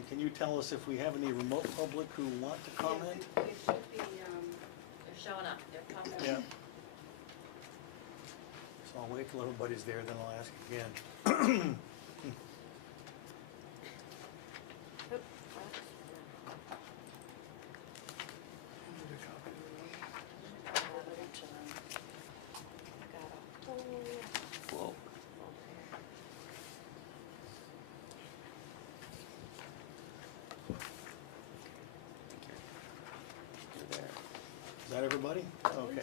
John, can you tell us if we have any remote public who want to comment? It should be, they're showing up, they're coming. Yeah. So I'll wait till everybody's there, then I'll ask again. Oop. Whoa. You're there. Is that everybody? Okay.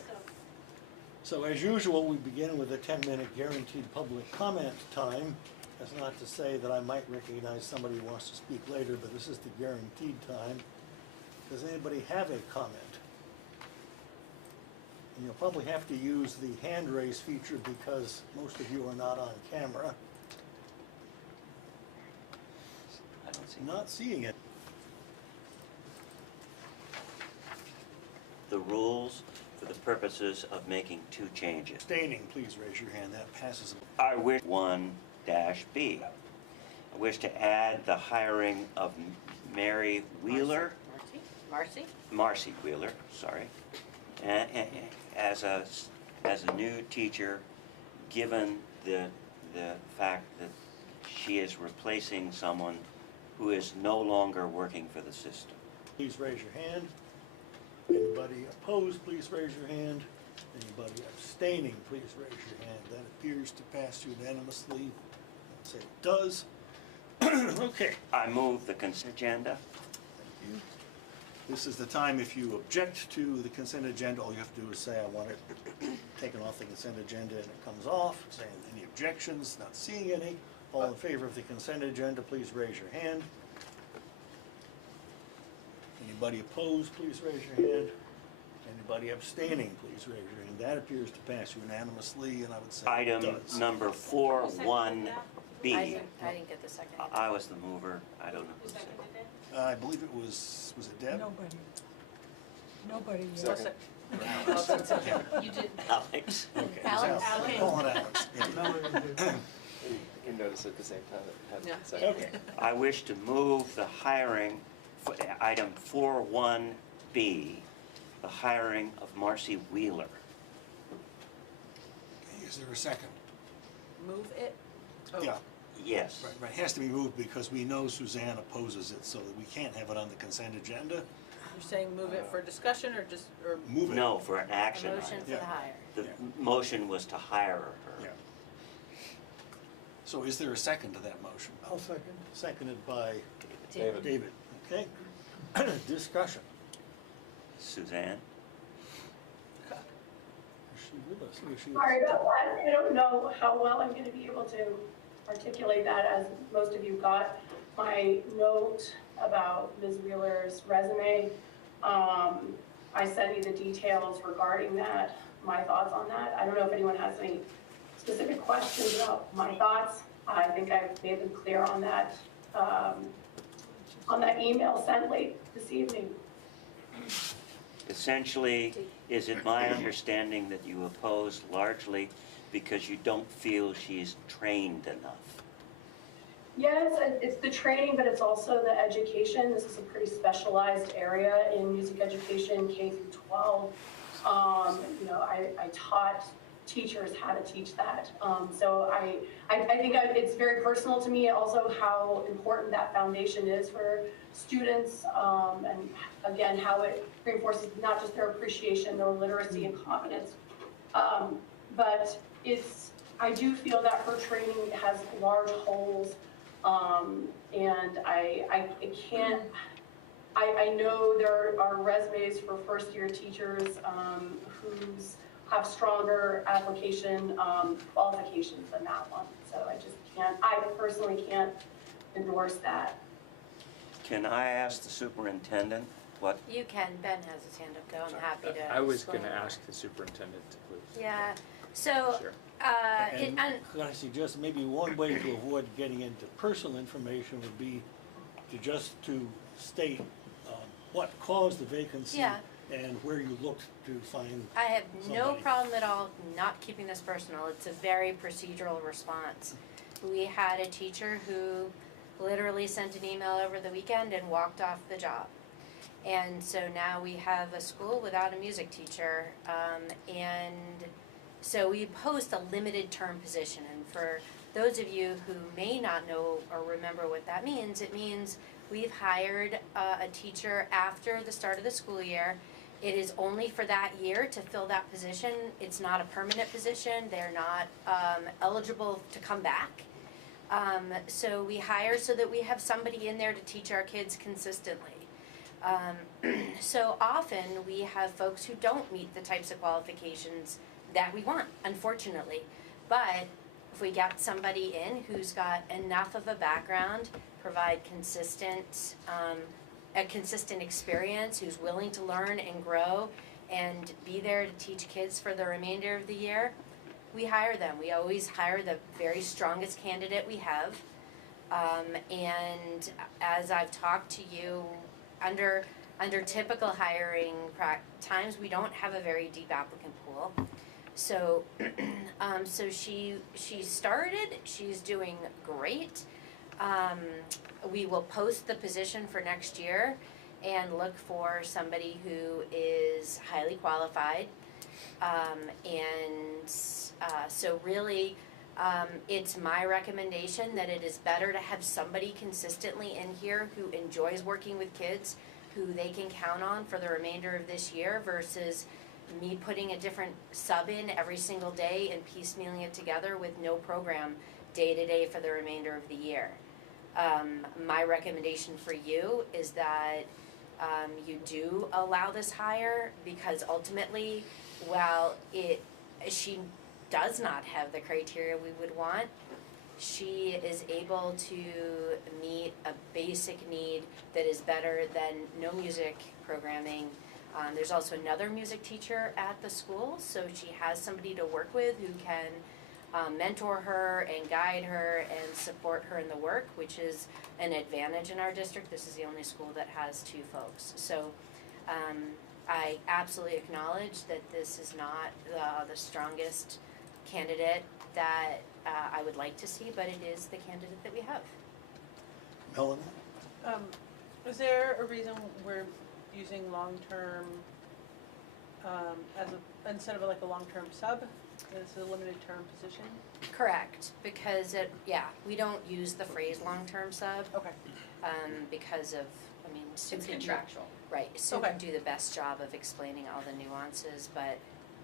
So as usual, we begin with a 10-minute guaranteed public comment time. That's not to say that I might recognize somebody who wants to speak later, but this is the guaranteed time. Does anybody have a comment? And you'll probably have to use the hand raise feature because most of you are not on camera. I don't see. Not seeing it. The rules for the purposes of making two changes. Abstaining, please raise your hand. That passes. I wish 1-B. I wish to add the hiring of Mary Wheeler, Marcy Wheeler, sorry, as a new teacher, given the fact that she is replacing someone who is no longer working for the system. Please raise your hand. Anybody opposed, please raise your hand. Anybody abstaining, please raise your hand. That appears to pass unanimously. I'd say it does. Okay. I move the consent agenda. Thank you. This is the time, if you object to the consent agenda, all you have to do is say, I want it taken off the consent agenda, and it comes off. Saying any objections, not seeing any. All in favor of the consent agenda, please raise your hand. Anybody opposed, please raise your hand. Anybody abstaining, please raise your hand. That appears to pass unanimously, and I would say it Item does. number 4-1-B. I didn't get the second. I was the mover. I don't know Who who said seconded it. it? I believe it was it Deb? Nobody. Nobody. Second. You did. Alex. Okay. it was Alex? Alex. Call it Alex. Yeah. You can notice at the same time that it Yeah. had second. Okay. I wish to move the hiring, for item 4-1-B, the hiring of Marcy Wheeler. Okay, is there a second? Move it? Oh. Yeah, Yes. right. It has to be moved because we know Suzanne opposes it, so that we can't have it on the consent agenda. You're saying move it for discussion or just, or? Move it. No, for an A action motion item. for Yeah. the hire. The Yeah. motion was to hire her. Yeah. So is there a second to that motion? I'll second. Seconded by David. David. Okay. Discussion. Suzanne? Is she with us? Is she- Sorry about that. I don't know how well I'm going to be able to articulate that, as most of you got my note about Ms. Wheeler's resume. I sent you the details regarding that, my thoughts on that. I don't know if anyone has any specific questions about my thoughts. I think I've made them clear on that email sent late this evening. Essentially, is it my understanding that you oppose largely because you don't feel she's trained enough? Yes, it's the training, but it's also the education. This is a pretty specialized area in music education, K through 12. I taught teachers how to teach that. So I think it's very personal to me also how important that foundation is for students, and again, how it reinforces not just their appreciation, their literacy and confidence. But I do feel that her training has large holes, and I can't, I know there are resumes for first-year teachers who's have stronger application qualifications than that one. So I personally can't endorse that. Can I ask the superintendent what? You can. Ben has his hand up, though. I'm happy to. I was going to explain. ask the superintendent to please. Yeah, so, Sure. And could I suggest maybe one way to avoid getting into personal information would be to state what caused the vacancy Yeah. and where you looked to find I have no somebody. problem at all not keeping this personal. It's a very procedural response. We had a teacher who literally sent an email over the weekend and walked off the job. And so now we have a school without a music teacher, and so we post a limited term position. And for those of you who may not know or remember what that means, it means we've hired a teacher after the start of the school year. It is only for that year to fill that position. It's not a permanent position. They're not eligible to come back. So we hire so that we have somebody in there to teach our kids consistently. So often we have folks who don't meet the types of qualifications that we want, unfortunately. But if we get somebody in who's got enough of a background, provide a consistent experience, who's willing to learn and grow and be there to teach kids for the remainder of the year, we hire them. We always hire the very strongest candidate we have. And as I've talked to you, under typical hiring times, we don't have a very deep applicant pool. So, so she started. She's doing great. We will post the position for next year and look for somebody who is highly qualified. So really, it's my recommendation that it is better to have somebody consistently in here who enjoys working with kids, who they can count on for the remainder of this year, versus me putting a different sub in every single day and piecemealing it together with no program day to day for the remainder of the year. My recommendation for you is that you do allow this hire, because ultimately, while she does not have the criteria we would want, she is able to meet a basic need that is better than no music programming. There's also another music teacher at the school, so she has somebody to work with who can mentor her and guide her and support her in the work, which is an advantage in our district. This is the only school that has two folks. So I absolutely acknowledge that this is not the strongest candidate that I would like to see, but it is the candidate that we have. Melanie? Is there a reason we're using long-term, instead of like a long-term sub, as a limited term position? Correct, because we don't use the phrase long-term sub. Okay. Because of, Sue It's can contractual. Right, Sue Okay. can do the best job of explaining all the nuances, but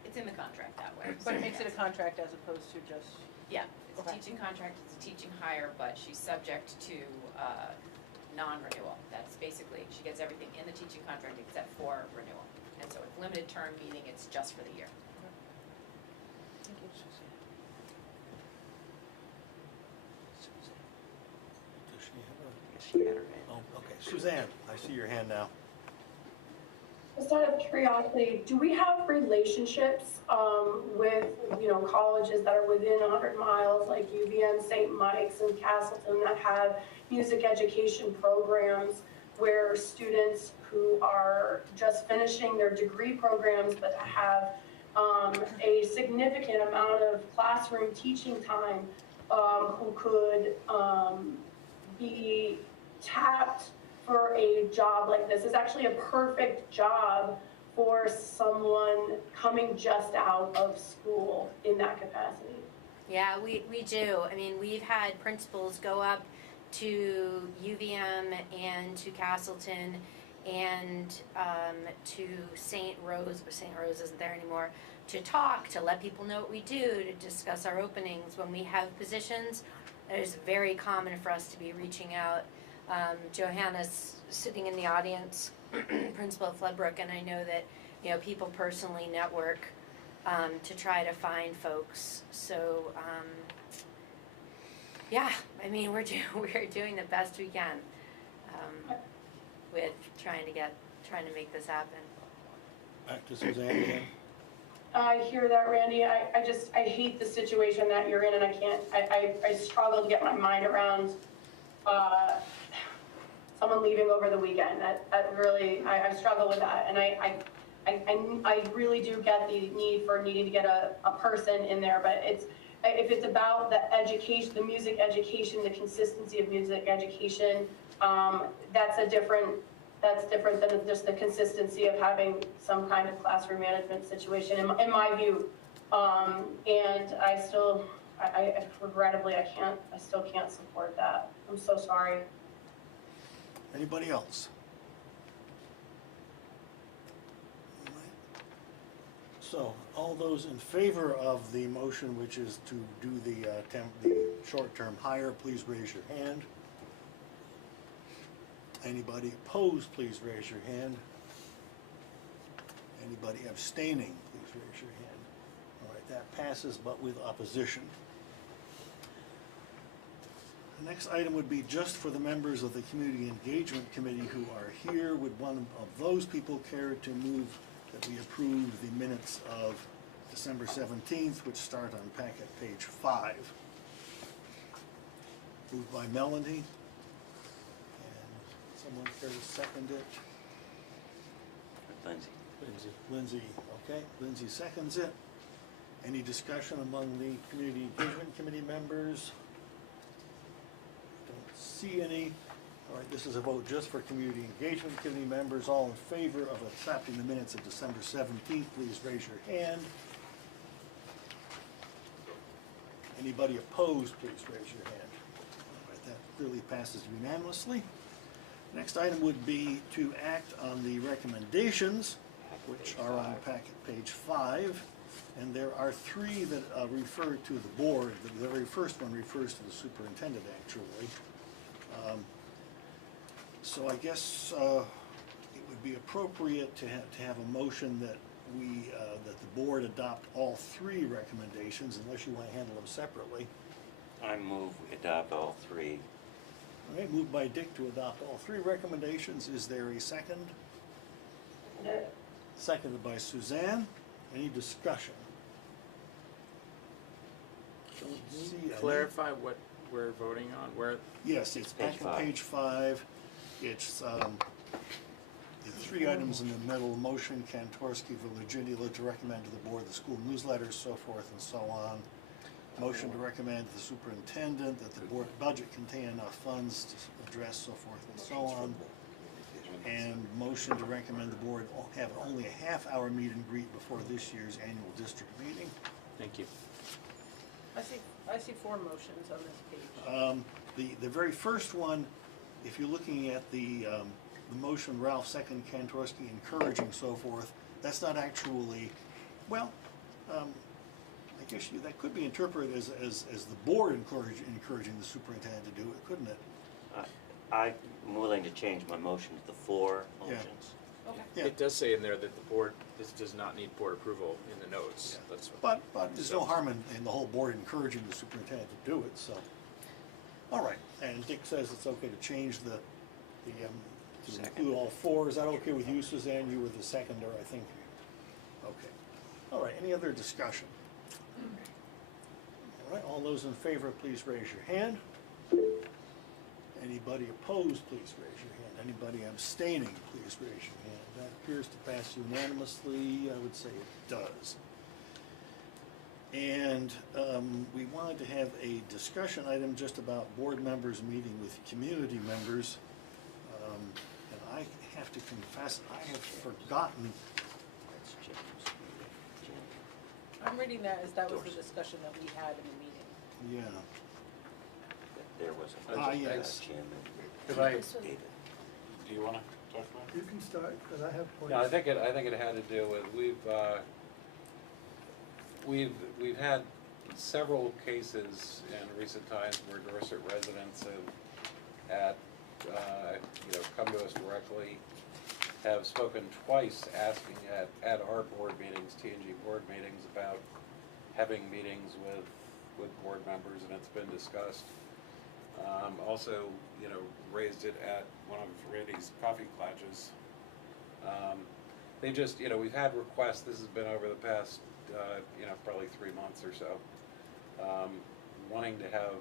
It's in the contract that way. But it makes it a contract as opposed to just, Yeah, it's Okay. a teaching contract, it's a teaching hire, but she's subject to non-renewal. That's basically, she gets everything in the teaching contract except for renewal. And so it's limited term, meaning it's just for the year. thank you. Does she have a? Yes, she had her hand. Oh, okay. Suzanne, I see your hand now. Just out of curiosity, do we have relationships with, colleges that are within 100 miles, like UVM, St. Mike's, and Castleton, that have music education programs where students who are just finishing their degree programs but have a significant amount of classroom teaching time, who could be tapped for a job like this? Is actually a perfect job for someone coming just out of school in that capacity. yeah, we do. We've had principals go up to UVM and to Castleton and to St. Rose, but St. Rose isn't there anymore, to talk, to let people know what we do, to discuss our openings. When we have positions, it's very common for us to be reaching out. Johanna's sitting in the audience, principal of Floodbrook, and I know that, people personally network to try to find folks. So, we're doing the best we can with trying to make this happen. Back to Suzanne again. I hear that, Randy. I hate the situation that you're in, and I struggle to get my mind around someone leaving over the weekend. That really, I struggle with that. And I really do get the need for needing to get a person in there, but if it's about the education, the music education, the consistency of music education, that's different than just the consistency of having some kind of classroom management situation, in my view. And I regrettably, I still can't support that. I'm so sorry. Anybody else? All right. So, all those in favor of the motion, which is to do the short-term hire, please raise your hand. Anybody opposed, please raise your hand. Anybody abstaining, please raise your hand. All right, that passes, but with opposition. The next item would be just for the members of the Community Engagement Committee who are here. Would one of those people care to move that we approve the minutes of December 17th, which start on packet page 5? Moved by Melanie. Someone care to second it? Lindsay. Lindsay, okay, Lindsay seconds it. Any discussion among the Community Engagement Committee members? Don't see any. All right, this is a vote just for Community Engagement Committee members. All in favor of accepting the minutes of December 17th, please raise your hand. Anybody opposed, please raise your hand. All right, that clearly passes unanimously. Next item would be to act on the recommendations, which are on packet page 5. And there are 3 that refer to the board. The very first one refers to the superintendent, actually. So I guess it would be appropriate to have a motion that that the board adopt all 3 recommendations, unless you want to handle them separately. I move we adopt all 3. All right, moved by Dick to adopt all 3 recommendations. Is there a second? Seconded by Suzanne. Any discussion? Don't see any. Clarify what we're voting on, where, Yes, it's Page back on 5. page 5. It's the 3 items in the middle: motion, Kantorsky, Virginia to recommend to the board the school newsletters, so forth and so on. Motion to recommend to the superintendent that the board budget contain enough funds to address, so forth and so on. And motion to recommend the board have only a half-hour meet and greet before this year's annual district meeting. thank you. I see 4 motions on this page. The very first one, if you're looking at the motion, Ralph second, Kantorsky encouraging, so forth, that's not actually, well, I guess that could be interpreted as the board encouraging the superintendent to do it, couldn't it? I'm willing to change my motion to the 4 motions. Okay. Yeah. It does say in there that the board, this does not need board approval in the notes. Yeah. That's But there's no harm in the whole board encouraging the superintendent to do it, so. All right, and Dick says it's okay to change to Second. include all 4. Is that okay with you, Suzanne? You were the seconder, I think. Okay. All right, any other discussion? All right, all those in favor, please raise your hand. Anybody opposed, please raise your hand. Anybody abstaining, please raise your hand. That appears to pass unanimously. I would say it does. And we wanted to have a discussion item just about board members meeting with community members. And I have to confess, I have forgotten. That's Jim's. I'm reading that as that was the discussion that we had in the meeting. Yeah. There was a Yes. Jim Could I, This was- David. do you wanna talk about it? You can start, because I have points. Yeah, I think it had to do with, we've had several cases in recent times where Dorset residents have come to us directly, have spoken twice asking at our board meetings, T&G board meetings, about having meetings with board members, and it's been discussed. Also, raised it at one of Randy's coffee clutches. They just, we've had requests, this has been over the past, probably 3 months or so, wanting to have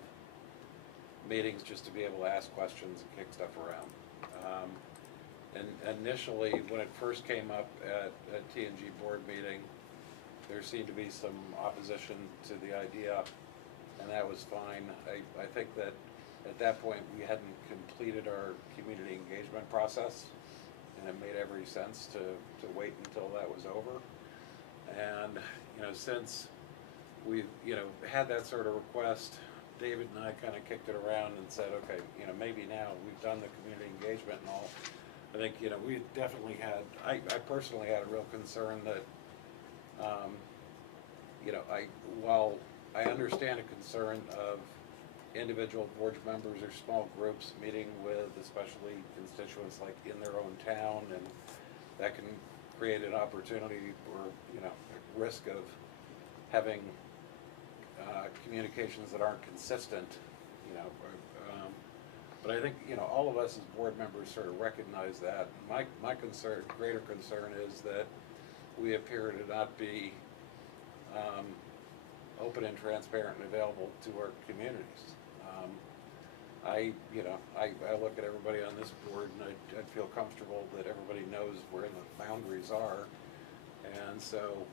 meetings just to be able to ask questions and kick stuff around. And initially, when it first came up at T&G board meeting, there seemed to be some opposition to the idea and that was fine. I think that at that point, we hadn't completed our community engagement process, and it made every sense to wait until that was over. And, you know, since we've, you know, had that sort of request, David and I kind of kicked it around and said, okay, you know, maybe now we've done the community engagement and all. I think, you know, we definitely had, I personally had a real concern that, you know, while I understand a concern of individual board members or small groups meeting with especially constituents like in their own town, and that can create an opportunity or, you know, a risk of having communications that aren't consistent, you know. But I think, you know, all of us as board members sort of recognize that. My concern, greater concern, is that we appear to not be open and transparent and available to our communities. I look at everybody on this board and I feel comfortable that everybody knows where the boundaries are. And so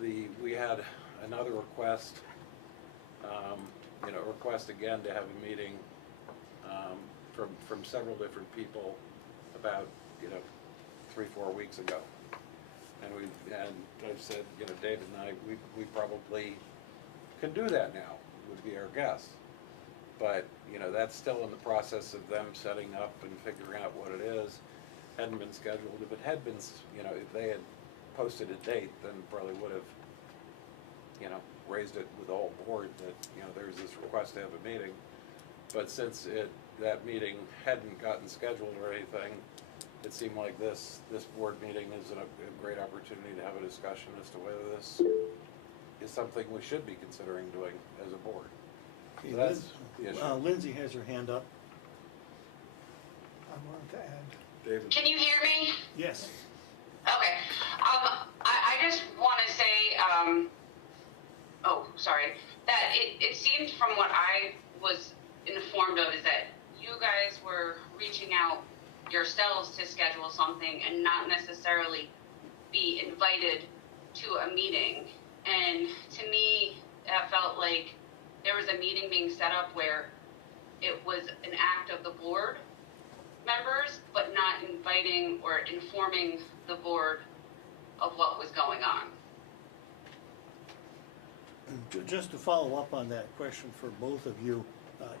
we had another request, request again to have a meeting from several different people about, 3-4 weeks ago. And I've said, David and I, we probably can do that now, would be our guess. But, that's still in the process of them setting up and figuring out what it is. Hadn't been scheduled. If it had been, if they had posted a date, then probably would have, raised it with the whole board that, there's this request to have a meeting. But since that meeting hadn't gotten scheduled or anything, it seemed like this board meeting is a great opportunity to have a discussion as to whether this is something we should be considering doing as a board. Okay, So that's the issue. Lindsay has her hand up. I wanted to add. David. Can you hear me? Yes. Okay. I just want to say, that it seemed from what I was informed of is that you guys were reaching out yourselves to schedule something and not necessarily be invited to a meeting. And to me, that felt like there was a meeting being set up where it was an act of the board members, but not inviting or informing the board of what was going on. Just to follow up on that question for both of you,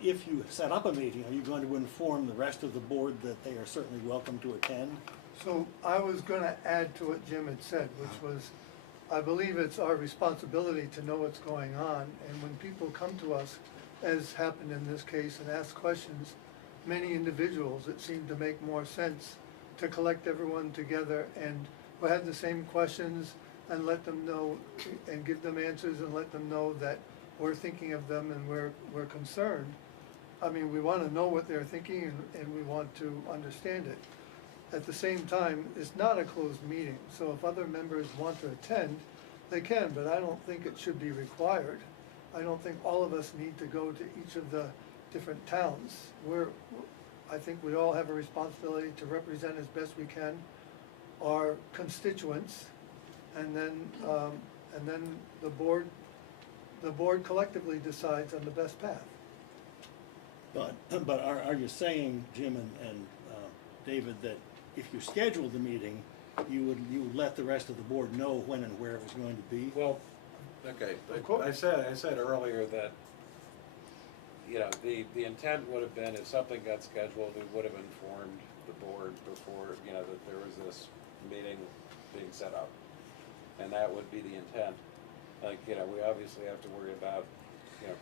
if you set up a meeting, are you going to inform the rest of the board that they are certainly welcome to attend? So I was going to add to what Jim had said, which was, I believe it's our responsibility to know what's going on, and when people come to us, as happened in this case, and ask questions, many individuals, it seemed to make more sense to collect everyone together and who had the same questions and let them know and give them answers and let them know that we're thinking of them and we're concerned. I mean, we want to know what they're thinking and we want to understand it. At the same time, it's not a closed meeting, so if other members want to attend, they can, but I don't think it should be required. I don't think all of us need to go to each of the different towns. I think we all have a responsibility to represent as best we can our constituents, and then the board collectively decides on the best path. But are you saying, Jim and David, that if you scheduled the meeting, you would let the rest of the board know when and where it was going to be? Well, okay, I said earlier that, the intent would have been if something got scheduled, we would have informed the board before, that there was this meeting being set up. And that would be the intent. Like, we obviously have to worry about,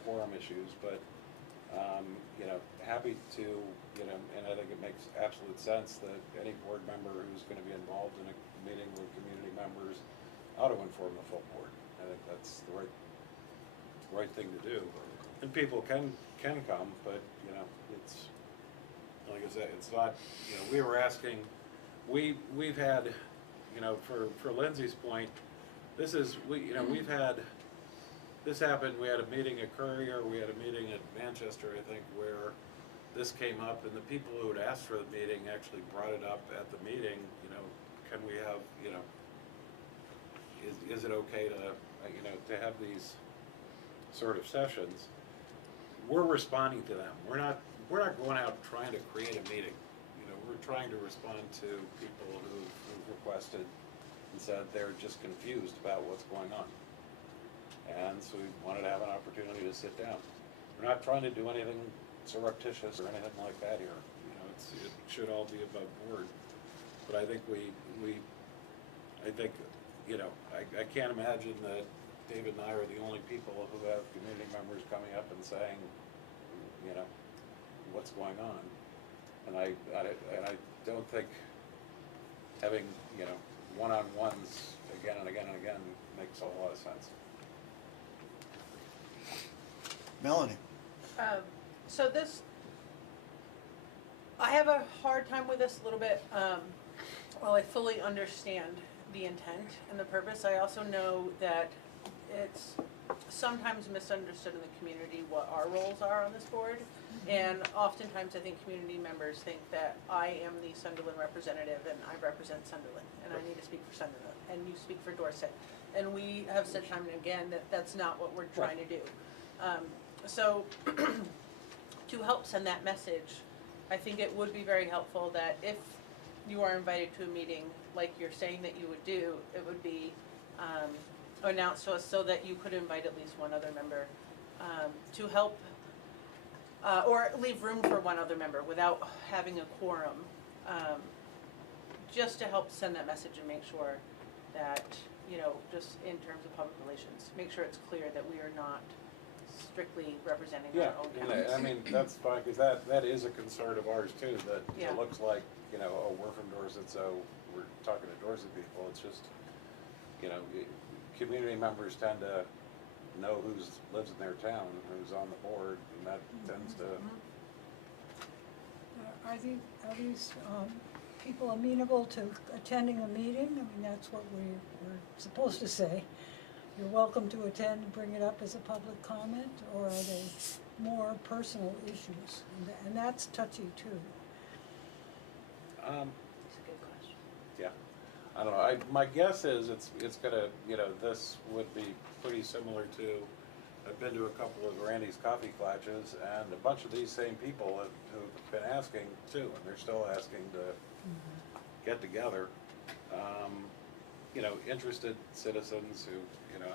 quorum issues, but, happy to, and I think it makes absolute sense that any board member who's going to be involved in a meeting with community members ought to inform the full board. I think that's the right thing to do. And people can come, but, it's, like I said, it's not, we were asking, we've had, for Lindsay's point, we've had, this happened, we had a meeting at Courier, we had a meeting at Manchester, I think, where this came up, and the people who had asked for the meeting actually brought it up at the meeting, can we have, is it okay to, to have these sort of sessions? we're responding to them. We're not going out trying to create a meeting. You know, we're trying to respond to people who've requested and said they're just confused about what's going on. And so we wanted to have an opportunity to sit down. We're not trying to do anything surreptitious or anything like that here. You know, it should all be above board. But I think you know, I can't imagine that David and I are the only people who have community members coming up and saying, you know, what's going on. And I don't think having, you know, one-on-ones again and again and again makes a lot of sense. Melanie? So this, I have a hard time with this a little bit. While I fully understand the intent and the purpose, I also know that it's sometimes misunderstood in the community what our roles are on this board. And oftentimes I think community members think that I am the Sunderland representative and I represent Sunderland and I need to speak for Sunderland and you speak for Dorset. And we have said time and again that that's not what we're trying to do. So to help send that message, I think it would be very helpful that if you are invited to a meeting like you're saying that you would do, it would be announced to us so that you could invite at least one other member to help or leave room for one other member without having a quorum, just to help send that message and make sure that, you know, just in terms of public relations, make sure it's clear that we are not strictly representing Yeah, our own and towns. I mean, that's fine, because that is a concern of ours too, that Yeah. it looks like, you know, oh, we're from Dorset, so we're talking to Dorset people. It's just, you know, community members tend to know who lives in their town, who's on the board, and that tends to, Are these people amenable to attending a meeting? I mean, that's what we're supposed to say. You're welcome to attend and bring it up as a public comment, or are they more personal issues? And that's touchy too. It's a good question. yeah. I don't know, my guess is it's gonna, you know, this would be pretty similar to, I've been to a couple of Randy's coffee clutches, and a bunch of these same people who've been asking too, and they're still asking to get together. You know, interested citizens who, you know,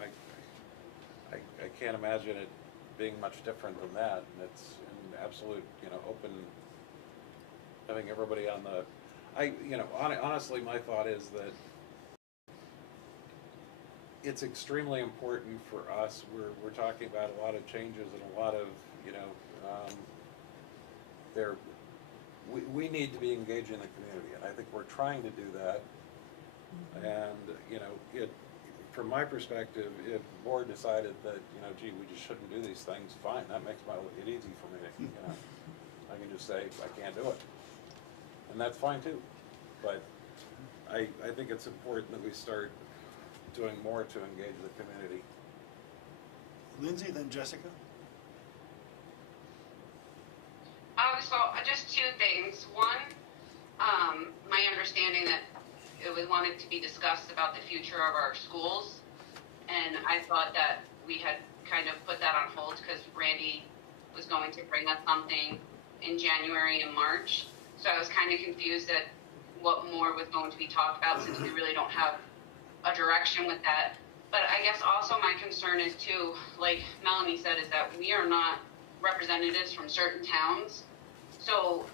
I can't imagine it being much different than that, and it's an absolute, you know, open, having everybody on the, you know, honestly, my thought is that it's extremely important for us. We're talking about a lot of changes and a lot of, you know, we need to be engaged in the community, and I think we're trying to do that. And, you know, from my perspective, if the board decided that, you know, gee, we just shouldn't do these things, fine, that makes it easy for me, you know. I can just say, I can't do it. And that's fine too. But I think it's important that we start doing more to engage the community. Lindsay, then Jessica? So just two things. One, my understanding that it was wanted to be discussed about the future of our schools, and I thought that we had kind of put that on hold because Randy was going to bring us something in January and March. So I was kind of confused at what more was going to be talked about since we really don't have a direction with that. But I guess also my concern is too, like Melanie said, is that we are not representatives from certain towns. So,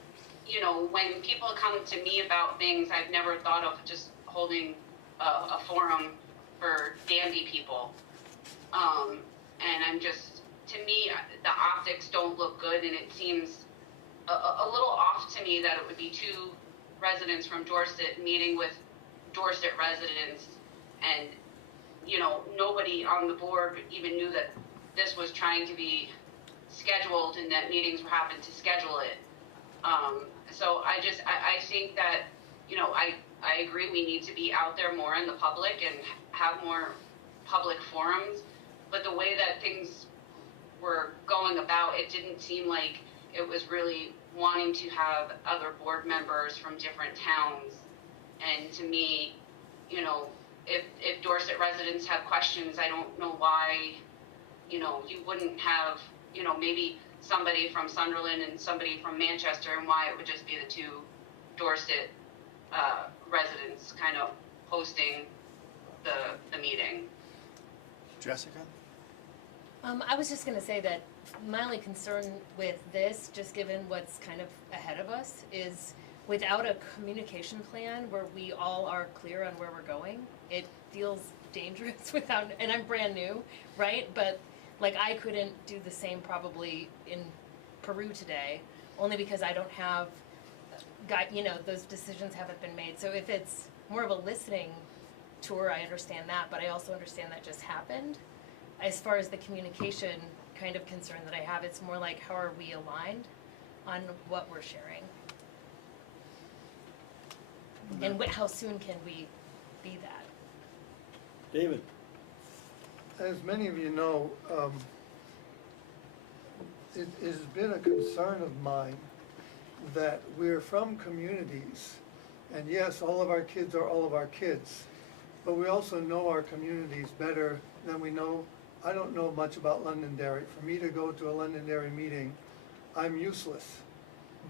you know, when people come to me about things, I've never thought of just holding a forum for Danby people. And I'm just, to me, the optics don't look good, and it seems a little off to me that it would be two residents from Dorset meeting with Dorset residents, and, you know, nobody on the board even knew that this was trying to be scheduled and that meetings were happening to schedule it. So I think that, you know, I agree we need to be out there more in the public and have more public forums, but the way that things were going about, it didn't seem like it was really wanting to have other board members from different towns. And to me, you know, if Dorset residents have questions, I don't know why, you know, you wouldn't have, you know, maybe somebody from Sunderland and somebody from Manchester, and why it would just be the two Dorset residents kind of hosting the meeting. Jessica? I was just gonna say that my only concern with this, just given what's kind of ahead of us, is without a communication plan where we all are clear on where we're going, it feels dangerous without, and I'm brand new, right? But like I couldn't do the same probably in Peru today, only because I don't have, those decisions haven't been made. So if it's more of a listening tour, I understand that, but I also understand that just happened. As far as the communication kind of concern that I have, it's more like how are we aligned on what we're sharing? And how soon can we be that? David? As many of you know, it has been a concern of mine that we're from communities, and yes, all of our kids are all of our kids, but we also know our communities better than we know. I don't know much about Londonderry. For me to go to a Londonderry meeting, I'm useless.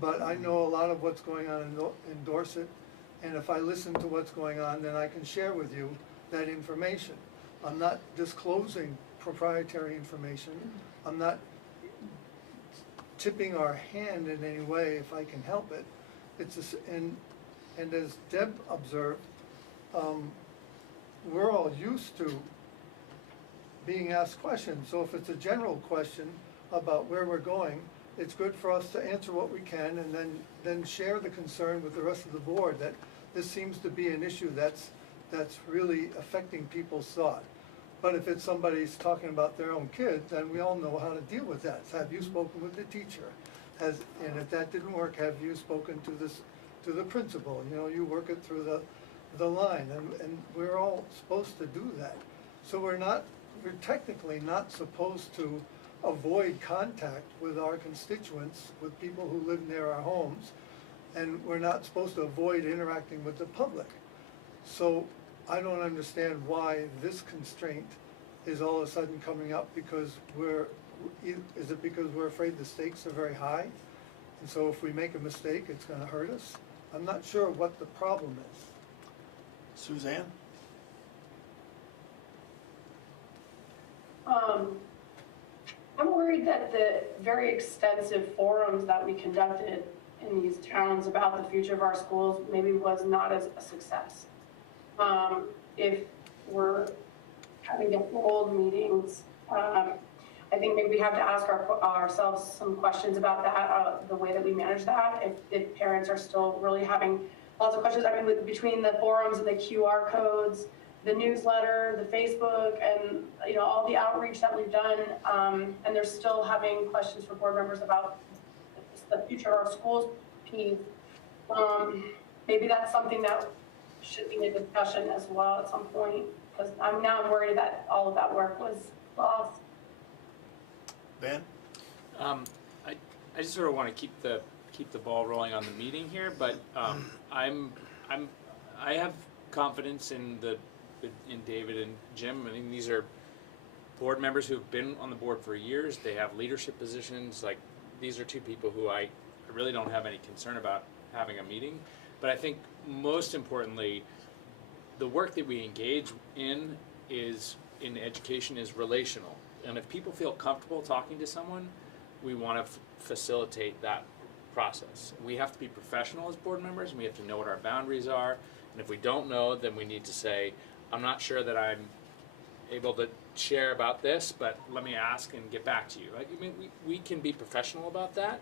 But I know a lot of what's going on in Dorset, and if I listen to what's going on, then I can share with you that information. I'm not disclosing proprietary information. I'm not tipping our hand in any way if I can help it. And as Deb observed, we're all used to being asked questions. So if it's a general question about where we're going, it's good for us to answer what we can and then share the concern with the rest of the board that this seems to be an issue that's really affecting people's thought. But if it's somebody's talking about their own kid, then we all know how to deal with that. Have you spoken with the teacher? And if that didn't work, have you spoken to the principal? You work it through the line, and we're all supposed to do that. So we're technically not supposed to avoid contact with our constituents, with people who live near our homes, and we're not supposed to avoid interacting with the public. So I don't understand why this constraint is all of a sudden coming up because is it because we're afraid the stakes are very high? And so if we make a mistake, it's gonna hurt us? I'm not sure what the problem is. Suzanne? I'm worried that the very extensive forums that we conducted in these towns about the future of our schools maybe was not as a success. If we're having to hold meetings, I think maybe we have to ask ourselves some questions about that, the way that we manage that, if parents are still really having lots of questions. I mean, between the forums and the QR codes, the newsletter, the Facebook, and all the outreach that we've done, and they're still having questions for board members about the future of our schools piece. Maybe that's something that should be a discussion as well at some point, because I'm now worried that all of that work was lost. Ben? I just sort of want to keep the ball rolling on the meeting here, but I have confidence in David and Jim. I mean, these are board members who've been on the board for years. They have leadership positions. Like, these are two people who I really don't have any concern about having a meeting. But I think most importantly, the work that we engage in education is relational. And if people feel comfortable talking to someone, we want to facilitate that process. We have to be professional as board members, and we have to know what our boundaries are. And if we don't know, then we need to say, I'm not sure that I'm able to share about this, but let me ask and get back to you. Like, I mean, we can be professional about that.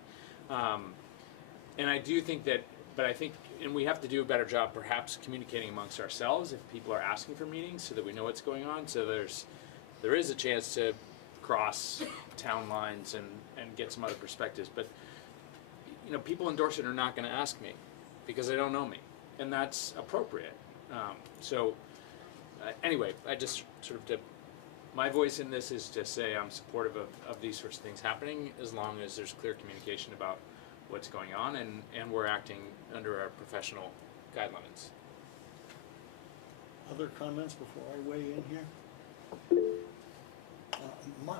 And I do think that, but I think, and we have to do a better job perhaps communicating amongst ourselves if people are asking for meetings so that we know what's going on. So there is a chance to cross town lines and get some other perspectives. But, people in Dorset are not going to ask me because they don't know me. And that's appropriate. Anyway, I just sort of my voice in this is to say I'm supportive of these sorts of things happening as long as there's clear communication about what's going on and we're acting under our professional guidelines. Other comments before I weigh in here?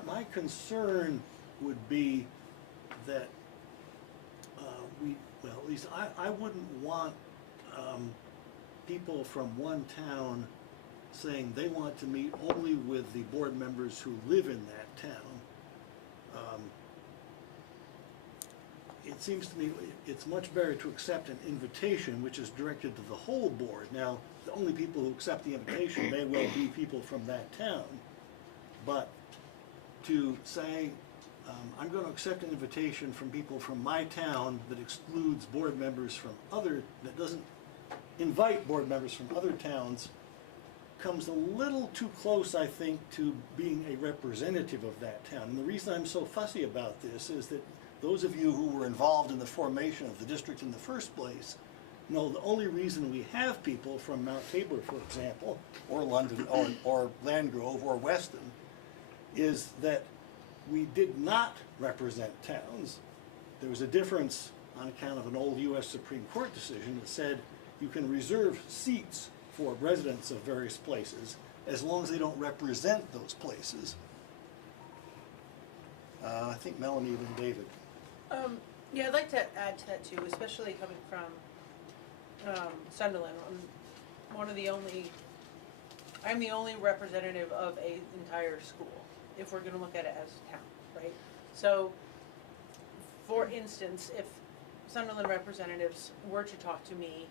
My concern would be that at least I wouldn't want people from one town saying they want to meet only with the board members who live in that town. It seems to me it's much better to accept an invitation which is directed to the whole board. Now, the only people who accept the invitation may well be people from that town, but to say, I'm going to accept an invitation from people from my town that excludes board members from that doesn't invite board members from other towns, comes a little too close, I think, to being a representative of that town. And the reason I'm so fussy about this is that those of you who were involved in the formation of the district in the first place know the only reason we have people from Mount Tabor, for example, or London, or Landgrove, or Weston, is that we did not represent towns. There was a difference on account of an old U.S. Supreme Court decision that said you can reserve seats for residents of various places as long as they don't represent those places. I think Melanie and David. Yeah, I'd like to add to that too, especially coming from Sunderland. I'm the only representative of an entire school, if we're gonna look at it as a town, right? So, for instance, if Sunderland representatives were to talk to me,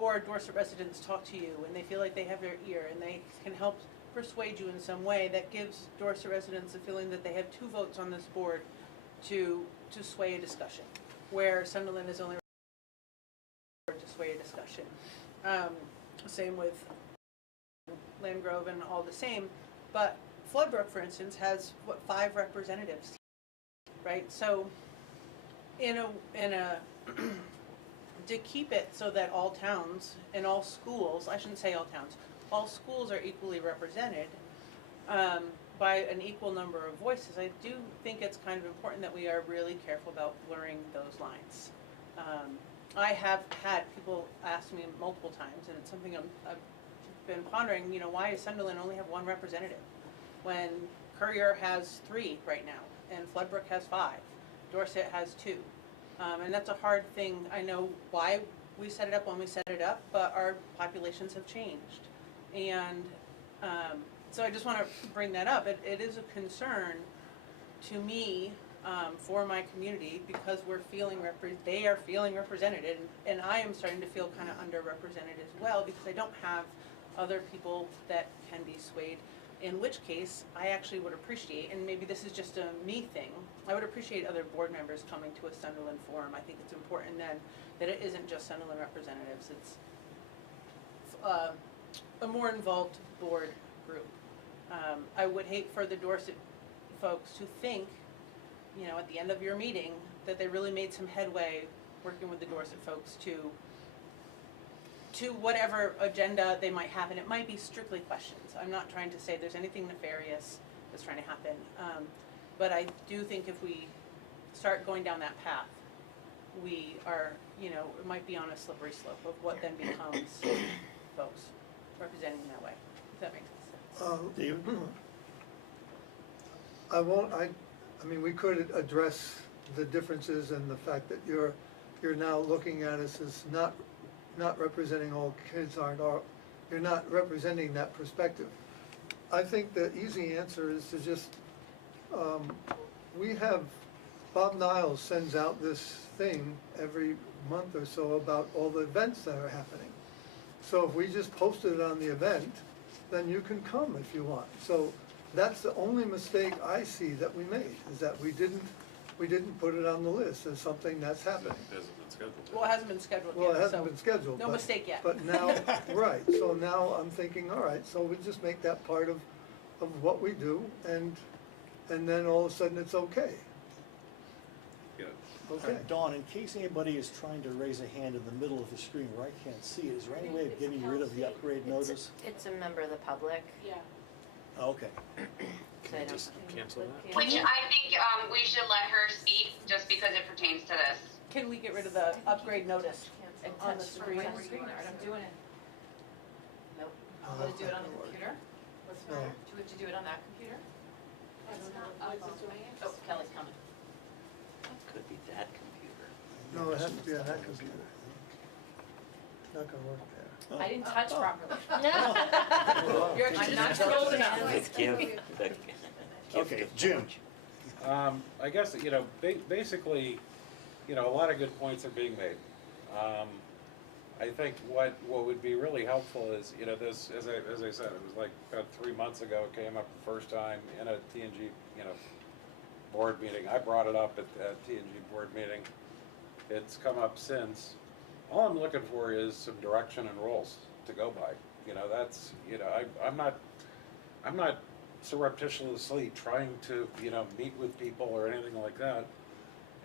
or Dorset residents talk to you, and they feel like they have your ear, and they can help persuade you in some way, that gives Dorset residents the feeling that they have 2 votes on this board to sway a discussion, where Sunderland is only to sway a discussion. Same with Landgrove and all the same, but Floodbrook, for instance, has 5 representatives, right? So, to keep it so that all towns and all schools, I shouldn't say all towns, all schools are equally represented by an equal number of voices, I do think it's kind of important that we are really careful about blurring those lines. I have had people ask me multiple times, and it's something I've been pondering, why does Sunderland only have 1 representative? When Courier has 3 right now, and Floodbrook has 5, Dorset has 2. And that's a hard thing. I know why we set it up when we set it up, but our populations have changed. And so I just want to bring that up. It is a concern to me for my community, because they are feeling represented, and I am starting to feel kind of underrepresented as well, because I don't have other people that can be swayed. In which case, I actually would appreciate, and maybe this is just a me thing, I would appreciate other board members coming to a Sunderland forum. I think it's important then that it isn't just Sunderland representatives, it's a more involved board group. I would hate for the Dorset folks to think, at the end of your meeting, that they really made some headway working with the Dorset folks to whatever agenda they might have, and it might be strictly questions. I'm not trying to say there's anything nefarious that's trying to happen, but I do think if we start going down that path, we are, it might be on a slippery slope of what then becomes folks representing in that way. If that makes sense. David? I mean, we could address the differences and the fact that you're now looking at us as not representing all kids you're not representing that perspective. I think the easy answer is to just, Bob Niles sends out this thing every month or so about all the events that are happening. So if we just posted it on the event, then you can come if you want. So that's the only mistake I see that we made, is that we didn't put it on the list as something that's happening. It hasn't been scheduled yet. Well, it hasn't been scheduled yet. Well, it hasn't so been scheduled. no mistake yet. But now, right, so now I'm thinking, all right, so we just make that part of what we do, and then all of a sudden it's okay. Yeah. Okay. Dawn, in case anybody is trying to raise a hand in the middle of the screen where I can't see it, is there any way of getting rid of the upgrade notice? It's a member of the public. Yeah. Okay. So I don't- Just cancel that? Which I think we should let her speak, just because it pertains to this. Can we get rid of the upgrade notice on the screen? I'm doing it. Nope. I'm gonna do it on the computer. No. Do we have to do it on that computer? Oh, Kelly's coming. No, it has to be on that computer. Not gonna work there. Oh. I didn't touch properly. You're actually not scrolled enough. The Okay, Jim. I guess, basically, a lot of good points are being made. I think what would be really helpful is, this, as I said, it was like about 3 months ago, it came up the first time in a TNG, board meeting. I brought it up at TNG board meeting. It's come up since. All I'm looking for is some direction and roles to go by. That's, I'm not surreptitiously trying to, meet with people or anything like that.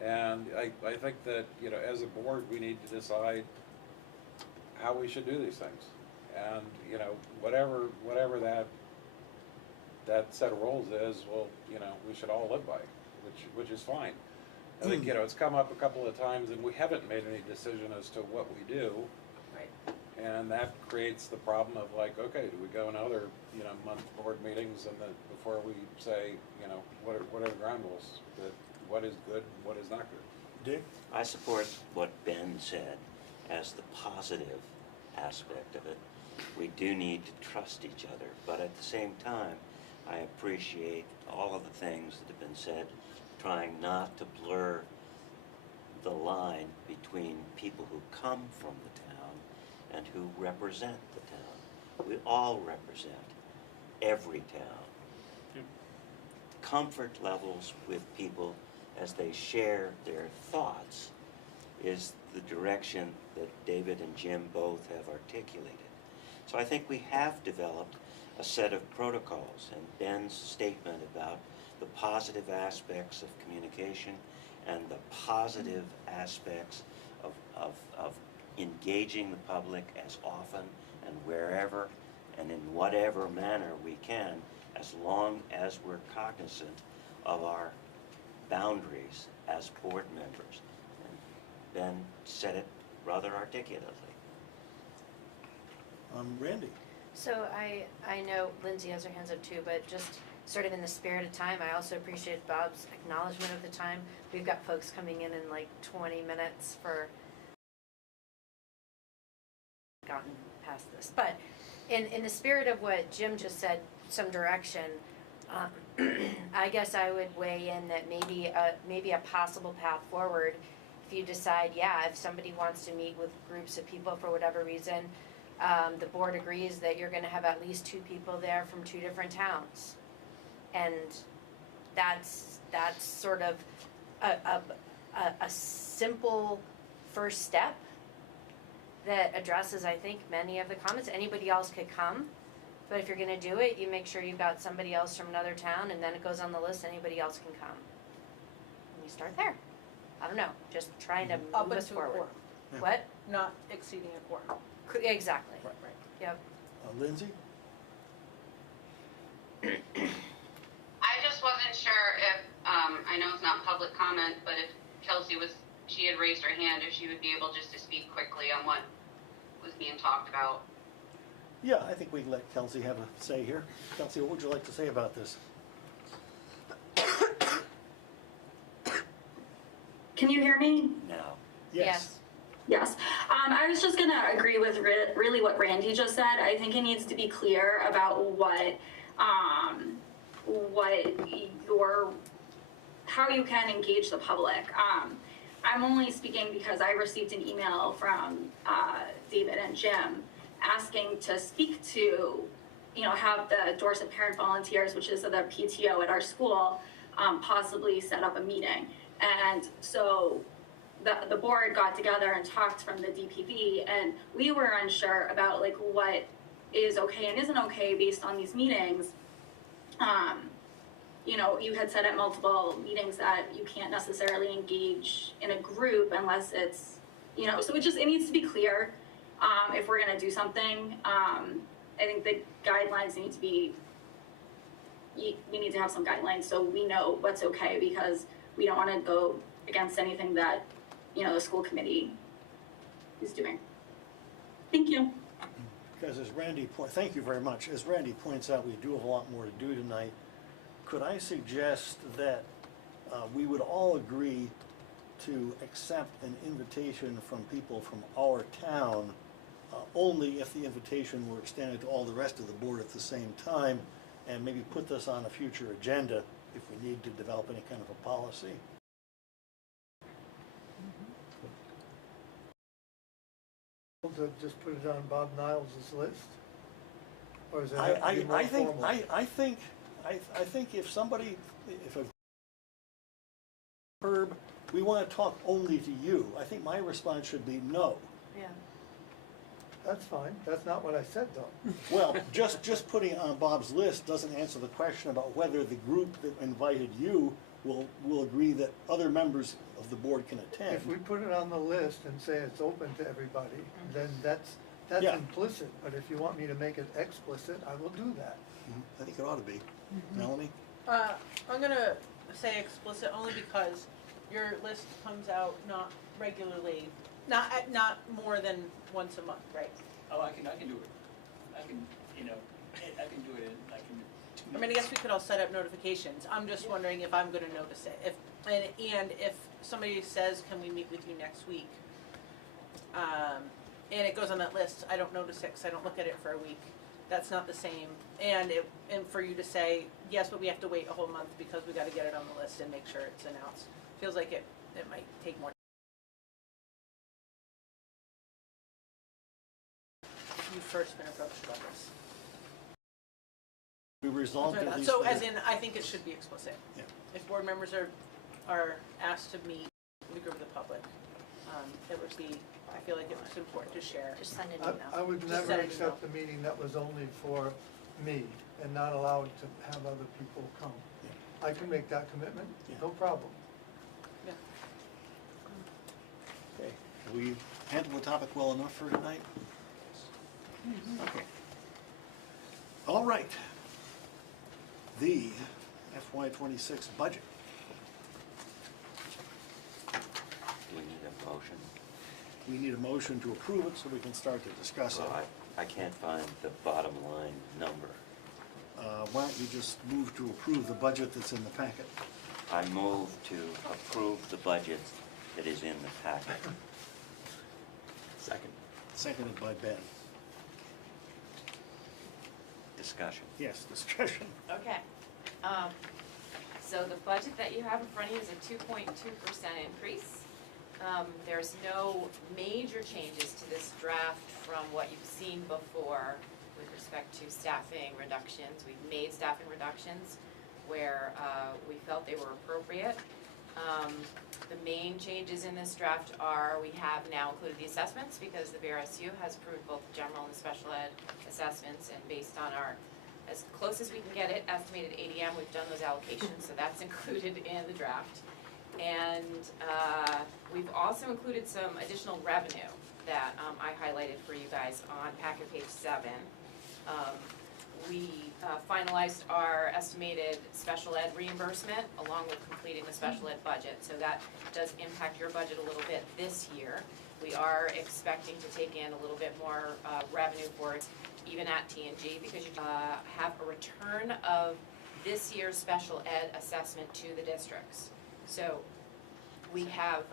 And I think that, as a board, we need to decide how we should do these things. And, whatever that set of roles is, well, we should all live by, which is fine. I think, it's come up a couple of times and we haven't made any decision as to what we do. Right. And that creates the problem of like, okay, do we go another, month board meetings and then before we say, what are the ground rules? What is good, what is not good? Dick? I support what Ben said as the positive aspect of it. We do need to trust each other, but at the same time, I appreciate all of the things that have been said, trying not to blur the line between people who come from the town and who represent the town. We all represent every town. Comfort levels with people as they share their thoughts is the direction that David and Jim both have articulated. So I think we have developed a set of protocols, and Ben's statement about the positive aspects of communication and the positive aspects of engaging the public as often and wherever and in whatever manner we can, as long as we're cognizant of our boundaries as board members. And Ben said it rather articulately. Randy. So I know Lindsay has her hands up too, but just sort of in the spirit of time, I also appreciate Bob's acknowledgement of the time. We've got folks coming in like 20 minutes for gotten past this. But in the spirit of what Jim just said, some direction, I guess I would weigh in that maybe a possible path forward, if you decide, if somebody wants to meet with groups of people for whatever reason, the board agrees that you're gonna have at least 2 people there from 2 different towns. And that's sort of a simple first step that addresses, I think, many of the comments. Anybody else could come, but if you're gonna do it, you make sure you've got somebody else from another town, and then it goes on the list, anybody else can come. And you start there. I don't know, just trying to Up move us until a forward. quorum, Yeah. What? not exceeding a quorum. Exactly. Right. Yep. Lindsay? I just wasn't sure if, I know it's not public comment, but if Kelsey she had raised her hand, if she would be able just to speak quickly on what was being talked about. Yeah, I think we can let Kelsey have a say here. Kelsey, what would you like to say about this? Can you hear me? Now, Yes. Yes. I was just going to agree with really what Randy just said. I think it needs to be clear about how you can engage the public. I'm only speaking because I received an email from David and Jim asking to speak to, have the Dorset Parent Volunteers, which is the PTO at our school, possibly set up a meeting. And so the board got together and talked from the DPV, and we were unsure about what is okay and isn't okay based on these meetings. You had said at multiple meetings that you can't necessarily engage in a group unless it's, so it needs to be clear if we're gonna do something. I think the guidelines need to be, we need to have some guidelines so we know what's okay, because we don't wanna go against anything that, the school committee is doing. Thank you. Because thank you very much. As Randy points out, we do have a lot more to do tonight. Could I suggest that we would all agree to accept an invitation from people from our town only if the invitation were extended to all the rest of the board at the same time, and maybe put this on a future agenda if we need to develop any kind of a policy. To just put it on Bob Niles' list? Or is it have to be more I think, formal? I think if somebody, if a Herb, we want to talk only to you, I think my response should be no. Yeah. That's fine, that's not what I said though. Well, just putting it on Bob's list doesn't answer the question about whether the group that invited you will agree that other members of the board can attend. If we put it on the list and say it's open to everybody, then that's Yeah. implicit, but if you want me to make it explicit, I will do that. I think it ought to be. Melanie? I'm gonna say explicit only because your list comes out not regularly, not more than once a month, right? Oh, I can do it. I can, you know, I can do it in, I can. I mean, I guess we could all set up notifications. I'm just wondering if I'm gonna notice it. And if somebody says, can we meet with you next week? And it goes on that list, I don't notice it because I don't look at it for a week. That's not the same. And for you to say, yes, but we have to wait a whole month because we gotta get it on the list and make sure it's announced. Feels like it might take more. You've first been approached about this. We resolved at least. So that- as in, I think it should be explicit. Yeah. If board members are asked to meet with a group of the public, it would be, I feel like it was important to share. Just send an I email. would Just never send an accept a meeting that was only for me and not allowed to have other people come. I can make that commitment, Yeah. no problem. Yeah. Okay, have we handled the topic well enough for tonight? Okay. All right. The FY26 budget. Do we need a motion? We need a motion to approve it so we can start to discuss it. Well, I can't find the bottom line number. Why don't you just move to approve the budget that's in the packet? I move to approve the budget that is in the packet. Second. Seconded by Ben. Discussion. Yes, discussion. Okay. So the budget that you have in front of you is a 2.2% increase. There's no major changes to this draft from what you've seen before with respect to staffing reductions. We've made staffing reductions where we felt they were appropriate. The main changes in this draft are we have now included the assessments because the BRSU has approved both the general and the special ed assessments, and based on our, as close as we can get it, estimated ADM, we've done those allocations, so that's included in the draft. And we've also included some additional revenue that I highlighted for you guys on packet page 7. We finalized our estimated special ed reimbursement along with completing the special ed budget. So that does impact your budget a little bit this year. We are expecting to take in a little bit more revenue for it, even at T&G, because you have a return of this year's special ed assessment to the districts. So we have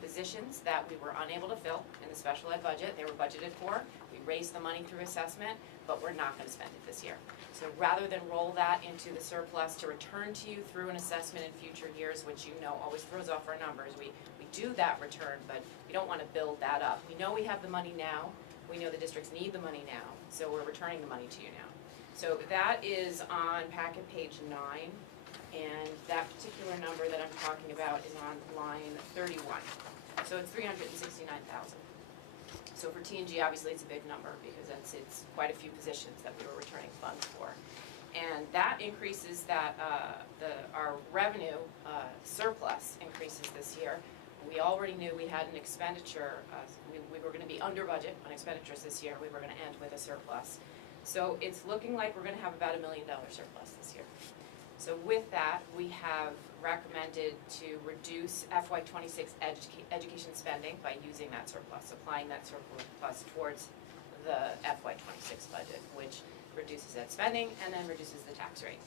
positions that we were unable to fill in the special ed budget. They were budgeted for. We raised the money through assessment, but we're not going to spend it this year. So rather than roll that into the surplus to return to you through an assessment in future years, which you know always throws off our numbers, we do that return, but we don't want to build that up. We know we have the money now. We know the districts need the money now, so we're returning the money to you now. So that is on packet page 9. And that particular number that I'm talking about is on line 31. So it's $369,000. So for T&G, obviously it's a big number because it's quite a few positions that we were returning funds for. And that increases that, our revenue surplus increases this year. We already knew we had an expenditure, we were gonna be under budget on expenditures this year. We were gonna end with a surplus. So it's looking like we're gonna have about $1 million surplus this year. So with that, we have recommended to reduce FY26 education spending by using that surplus, applying that surplus towards the FY26 budget, which reduces ed spending and then reduces the tax rate.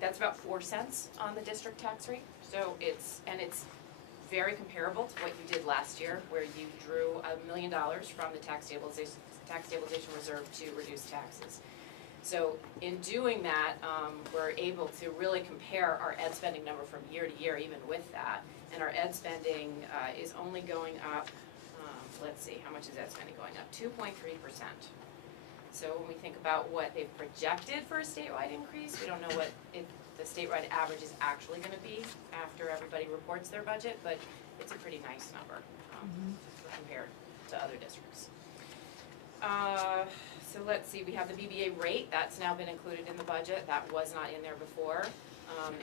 That's about 4 cents on the district tax rate. So it's very comparable to what you did last year, where you drew $1 million from the tax stabilization reserve to reduce taxes. So in doing that, we're able to really compare our ed spending number from year to year, even with that. And our ed spending is only going up, let's see, how much is ed spending going up? 2.3%. So when we think about what they've projected for a statewide increase, we don't know what the statewide average is actually gonna be after everybody reports their budget, but it's a pretty nice number compared to other districts. So let's see, we have the BBA rate, that's now been included in the budget, that was not in there before.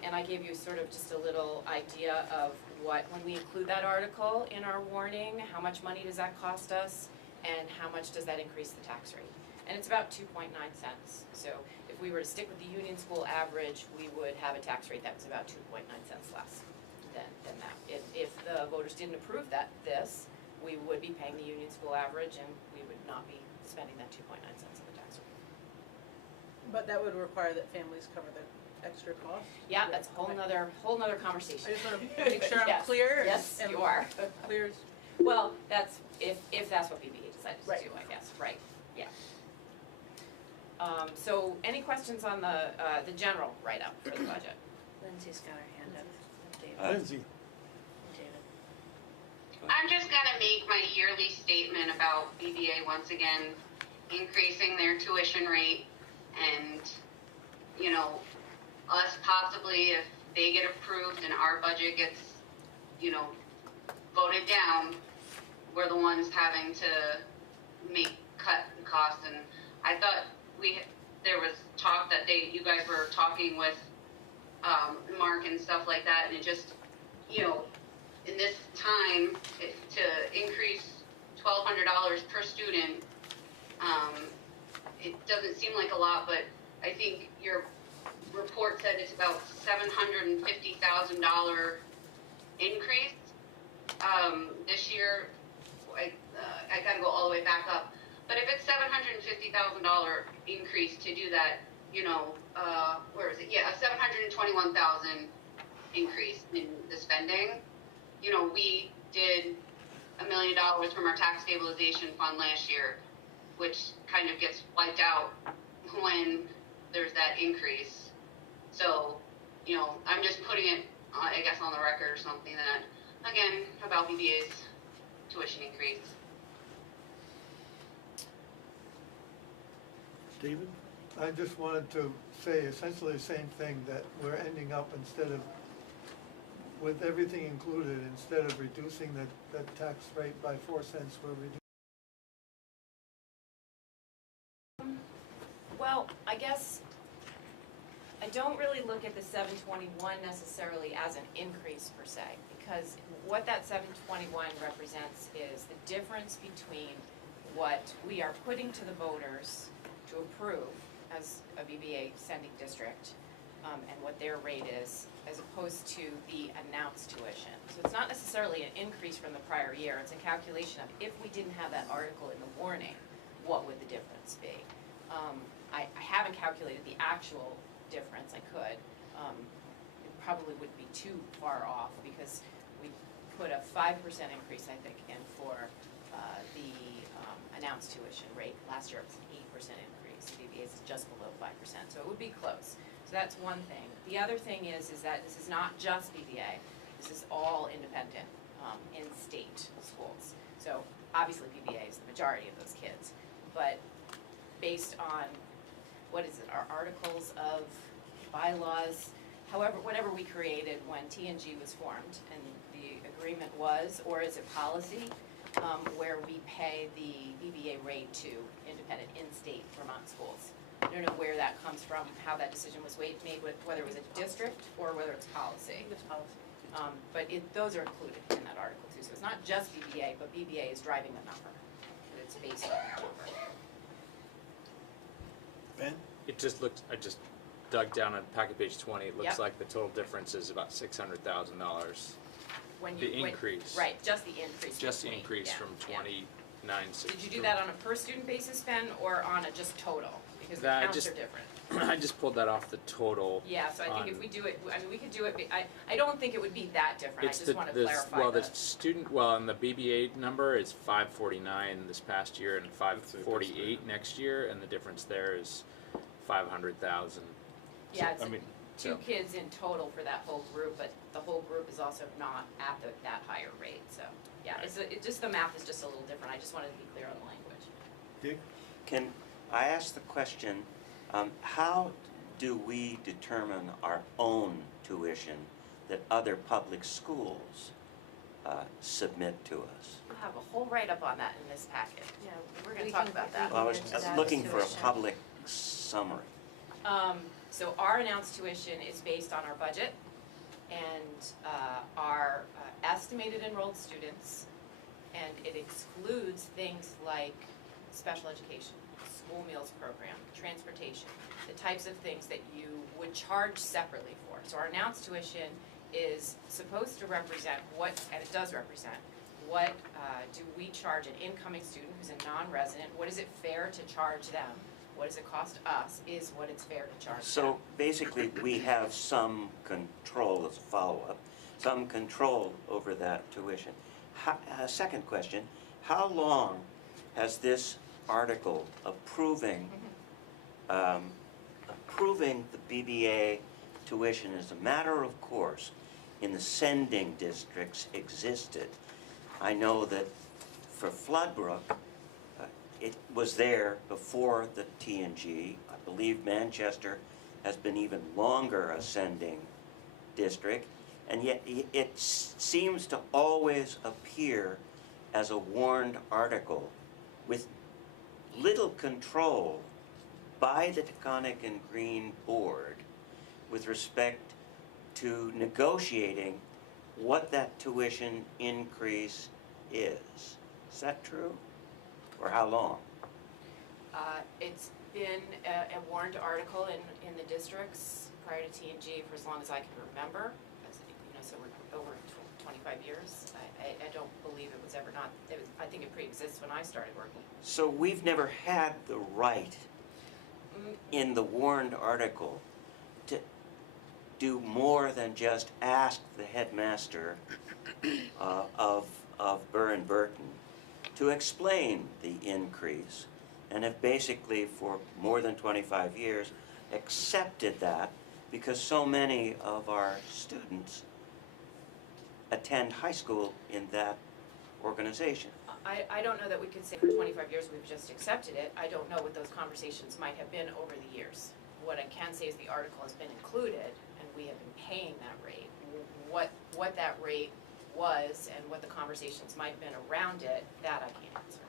And I gave you sort of just a little idea of what, when we include that article in our warning, how much money does that cost us, and how much does that increase the tax rate? And it's about 2.9 cents. So if we were to stick with the union school average, we would have a tax rate that was about 2.9 cents less than that. If the voters didn't approve this, we would be paying the union school average, and we would not be spending that 2.9 cents of the tax rate. But that would require that families cover the extra cost? Yeah, that's a whole nother conversation. I just wanna make sure I'm Yes, clear. yes, and you are. Clear. Well, that's, if that's what BBA decided to do, I guess, right, yeah. So any questions on the general write-up for the budget? Lindsay's got her hand up. David. Lindsay, I'm just gonna make my yearly statement about BBA once again increasing their tuition rate, and, you know, us possibly, if they get approved and our budget gets, you know, voted down, we're the ones having to cut costs. And I thought there was talk that you guys were talking with Mark and stuff like that, and it just, you know, in this time, to increase $1,200 per student, it doesn't seem like a lot, but I think your report said it's about $750,000 increase this year. I gotta go all the way back up, but if it's $750,000 increase to do that, you know, where is it? Yeah, a $721,000 increase in the spending. You know, we did $1 million from our tax stabilization fund last year, which kind of gets wiped out when there's that increase. So, you know, I'm just putting it, I guess, on the record or something that, again, about BBA's tuition increase. David? I just wanted to say essentially the same thing, that we're ending up, instead of, with everything included, instead of reducing the tax rate by 4 cents, we're reducing. Well, I guess I don't really look at the 721 necessarily as an increase per se, because what that 721 represents is the difference between what we are putting to the voters to approve as a BBA sending district, and what their rate is, as opposed to the announced tuition. So it's not necessarily an increase from the prior year, it's a calculation of, if we didn't have that article in the warning, what would the difference be? I haven't calculated the actual difference, I could. It probably wouldn't be too far off, because we put a 5% increase, I think, in for the announced tuition rate. Last year it was an 8% increase. BBA is just below 5%, so it would be close. So that's one thing. The other thing is that this is not just BBA. This is all independent in-state schools. So obviously BBA is the majority of those kids, but based on, what is it, our articles of bylaws, however, whatever we created when TNG was formed, and the agreement was, or is it policy, where we pay the BBA rate to independent in-state Vermont schools. I don't know where that comes from, how that decision was made, whether it was a district or whether it's policy. It's policy. But those are included in that article too. So it's not just BBA, but BBA is driving the number. And it's based on that number. Ben? It just looked, I just dug down on packet page 20, it looks Yep. like the total difference is about $600,000. The increase. Right, just the increase. Just the between, increase yeah, from yeah. 29.6. Did you do that on a per student basis, Ben, or on a just total? Because the That counts just- are different. I just pulled that off the total. Yeah, so I think if on- we do it, I mean, we could do it, I don't think it would be that different, I It's just wanna the clarify well, the. the student, well, and the BBA number is 549 this past year and 548 next year, and the difference there is 500,000. Yeah, So, I mean, two so- kids in total for that whole group, but the whole group is also not at that higher rate, so, yeah, it just, the math is just a little different, I just wanted to be clear on the language. Dick? Can I ask the question, how do we determine our own tuition that other public schools submit to us? We'll have a whole write-up on that in this packet. Yeah, we're gonna We talk can- about that. Well, I was into that looking for a tuition. public summary. So our announced tuition is based on our budget and our estimated enrolled students, and it excludes things like special education, school meals program, transportation, the types of things that you would charge separately for. So our announced tuition is supposed to represent what, and it does represent, what do we charge an incoming student who's a non-resident, what is it fair to charge them? What does it cost us is what it's fair to charge them. So basically, we have some control, as a follow-up, some control over that tuition. Second question, how long has this article approving the BBA tuition as a matter of course in the sending districts existed? I know that for Floodbrook, it was there before the T&G. I believe Manchester has been even longer a sending district, and yet it seems to always appear as a warned article with little control by the Taconic and Green board with respect to negotiating what that tuition increase is. Is that true? Or how long? It's been a warned article in the districts prior to T&G for as long as I can remember. So we're over 25 years. I don't believe it was ever not, I think it pre-exists when I started working. So we've never had the right in the warned article to do more than just ask the headmaster of Burr and Burton to explain the increase, and have basically for more than 25 years accepted that because so many of our students attend high school in that organization. I don't know that we could say for 25 years we've just accepted it. I don't know what those conversations might have been over the years. What I can say is the article has been included and we have been paying that rate. What that rate was and what the conversations might have been around it, that I can't answer.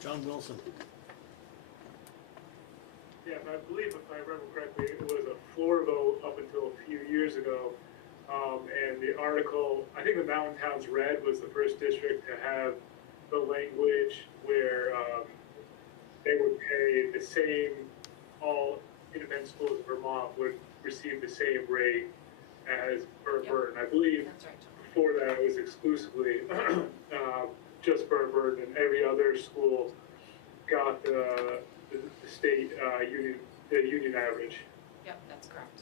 John Wilson. Yeah, I believe if I remember correctly, it was a floor vote up until a few years ago. And the article, I think the Mountain Towns Red was the first district to have the language where they would pay the same, all independent schools in Vermont would receive the same rate as Burr. I believe That's right. before that it was exclusively just Burr, and every other school got the state union average. Yep, that's correct.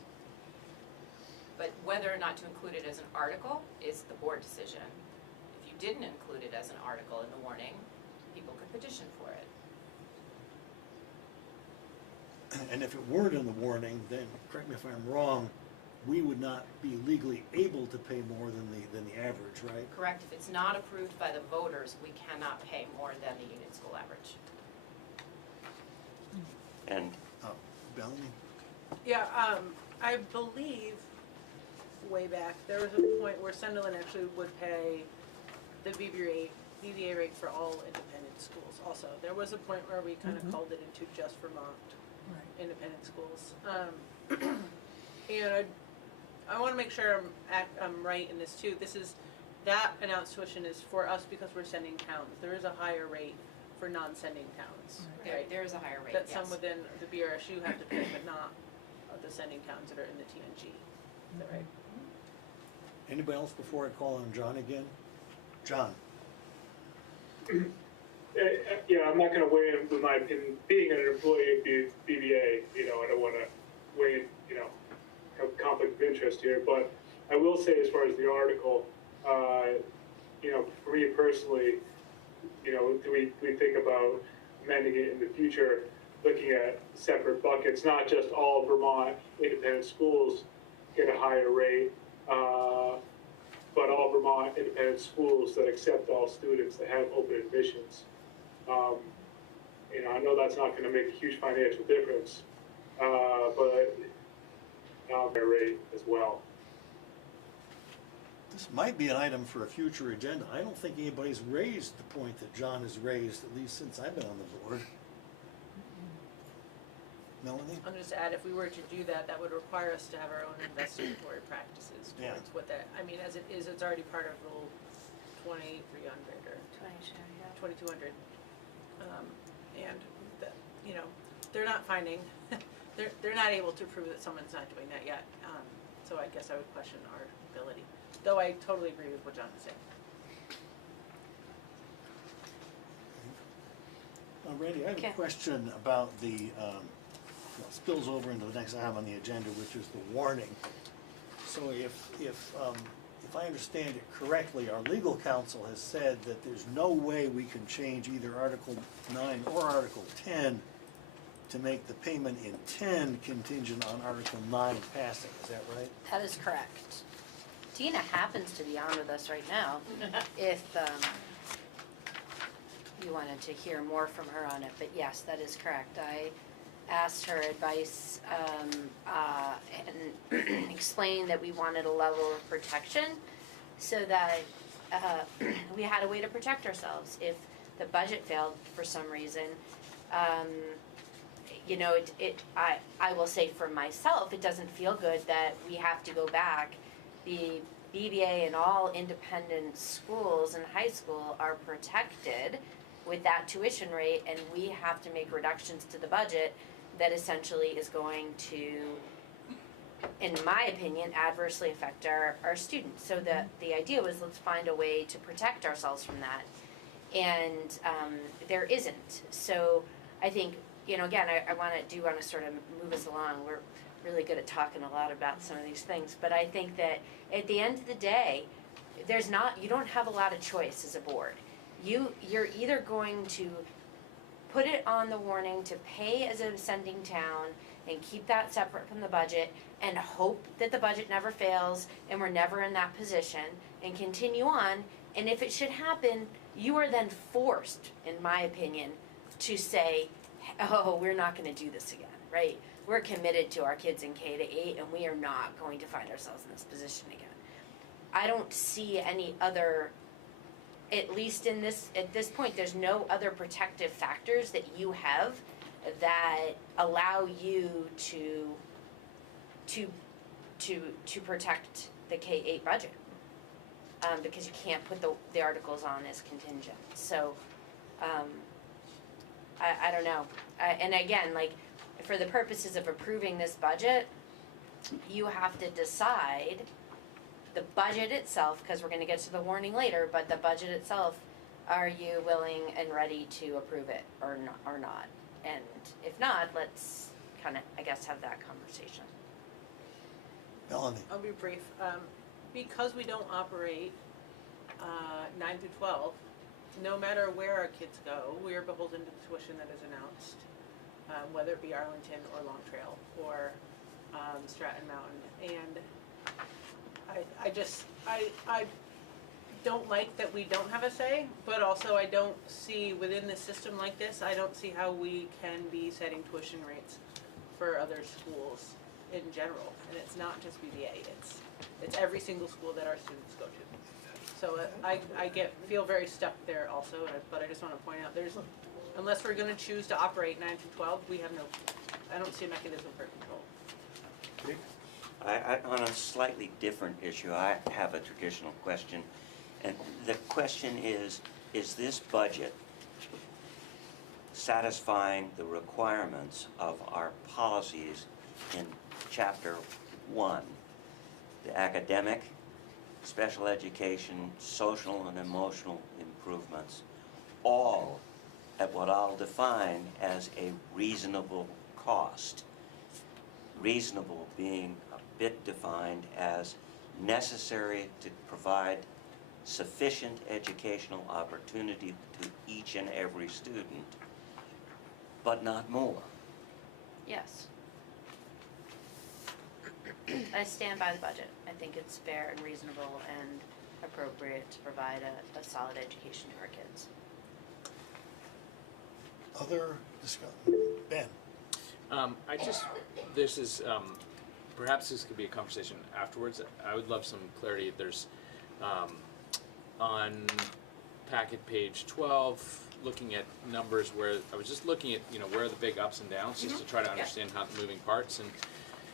But whether or not to include it as an article is the board decision. If you didn't include it as an article in the warning, people could petition for it. And if it weren't in the warning, then, correct me if I'm wrong, we would not be legally able to pay more than the average, right? Correct, if it's not approved by the voters, we cannot pay more than the unit school average. And Bellamy? Yeah, I believe way back, there was a point where Sunderland actually would pay the BBA rate for all independent schools also. There was a point where we kind of called it into just Vermont independent schools. And I want to make sure I'm right in this too. That announced tuition is for us because we're sending towns. There is a higher rate for non-sending towns, right? There is a higher rate, That yes. some within the BRSU have to pay, but not the sending towns that are in the TNG. Is that right? Anybody else before I call on John again? John? Yeah, I'm not going to weigh in with my opinion. Being an employee of the BBA, I don't want to weigh, have conflict of interest here, but I will say as far as the article, for me personally, do we think about amending it in the future, looking at separate buckets, not just all Vermont independent schools get a higher rate, but all Vermont independent schools that accept all students that have open admissions. I know that's not going to make a huge financial difference, but their rate as well. This might be an item for a future agenda. I don't think anybody's raised the point that John has raised, at least since I've been on the board. Melanie? I'll just add, if we were to do that, that would require us to have our own investigatory practices Yeah. towards what that, I mean, as it is, it's already part of Rule 2300 or 2200. And that, they're not finding, they're not able to prove that someone's not doing that yet. So I guess I would question our ability, though I totally agree with what John is saying. Randy, I have a question about the, spills over into the next item on the agenda, which is the warning. So if I understand it correctly, our legal counsel has said that there's no way we can change either Article 9 or Article 10 to make the payment in 10 contingent on Article 9 passing. Is that right? That is correct. Tina happens to be on with us right now. If you wanted to hear more from her on it, but yes, that is correct. I asked her advice and explained that we wanted a level of protection so that we had a way to protect ourselves if the budget failed for some reason. I will say for myself, it doesn't feel good that we have to go back. The BBA and all independent schools and high school are protected with that tuition rate, and we have to make reductions to the budget that essentially is going to, in my opinion, adversely affect our students. So the idea was, let's find a way to protect ourselves from that. And there isn't. So I think, again, I want to sort of move us along. We're really good at talking a lot about some of these things, but I think that at the end of the day, you don't have a lot of choice as a board. You're either going to put it on the warning to pay as a sending town and keep that separate from the budget and hope that the budget never fails and we're never in that position and continue on. And if it should happen, you are then forced, in my opinion, to say, oh, we're not going to do this again, right? We're committed to our kids in K-8 and we are not going to find ourselves in this position again. I don't see any other, at least at this point, there's no other protective factors that you have that allow you to protect the K-8 budget, because you can't put the articles on as contingent. So I don't know. And again, for the purposes of approving this budget, you have to decide the budget itself, because we're going to get to the warning later, but the budget itself, are you willing and ready to approve it or not? And if not, let's kind of, I guess, have that conversation. Melanie? I'll be brief. Because we don't operate 9 through 12, no matter where our kids go, we are beholden to the tuition that is announced, whether it be Arlington or Long Trail or Stratton Mountain. And I don't like that we don't have a say, but also I don't see within the system like this, I don't see how we can be setting tuition rates for other schools in general. And it's not just BBA, it's every single school that our students go to. So I feel very stuck there also, but I just want to point out, unless we're going to choose to operate 9 through 12, I don't see a mechanism for control. On a slightly different issue, I have a traditional question. And the question is this budget satisfying the requirements of our policies in Chapter 1, the academic, special education, social and emotional improvements, all at what I'll define as a reasonable cost? reasonable being a bit defined as necessary to provide sufficient educational opportunity to each and every student, but not more. Yes. I stand by the budget. I think it's fair and reasonable and appropriate to provide a solid education to our kids. Other discussion? Ben? This is, perhaps this could be a conversation afterwards. I would love some clarity. There's, on packet page 12, looking at numbers where, I was just looking at, where are the big ups and downs, just to try to understand how the moving parts. And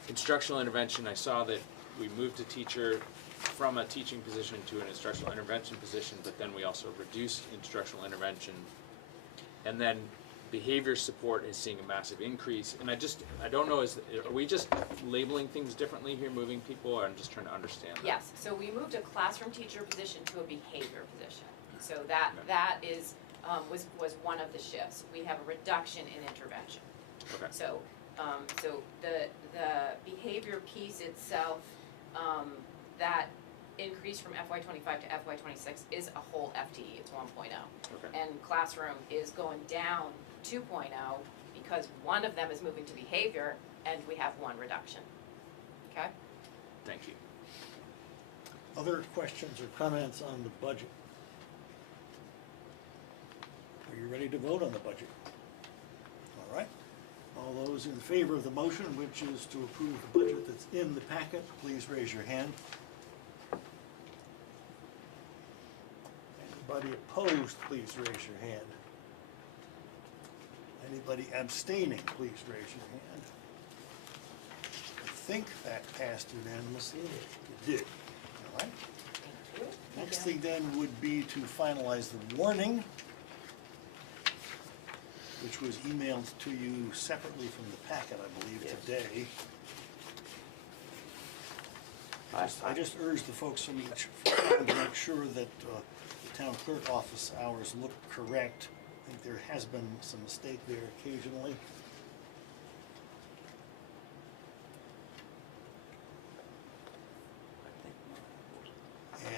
instructional intervention, I saw that we moved a teacher from a teaching position to an instructional intervention position, but then we also reduced instructional intervention. And then behavior support is seeing a massive increase. And I don't know, are we just labeling things differently here, moving people, or I'm just trying to understand that? Yes, so we moved a classroom teacher position to a behavior position. So that is, was one of the shifts. We have a reduction in intervention. Okay. So the behavior piece itself, that increase from FY25 to FY26 is a whole FTE, it's 1.0. Okay. And classroom is going down 2.0 because one of them is moving to behavior and we have one reduction. Okay? Thank you. Other questions or comments on the budget? Are you ready to vote on the budget? All right. All those in favor of the motion, which is to approve the budget that's in the packet, please raise your hand. Anybody opposed, please raise your hand. Anybody abstaining, please raise your hand. I think that passed unanimously. It did. All right. Thank you. Next thing then would be to finalize the warning, which was emailed to you separately from the packet, I believe, Yes. today. I just urge the folks from each firm to make sure that the town clerk office hours look correct. I think there has been some mistake there occasionally.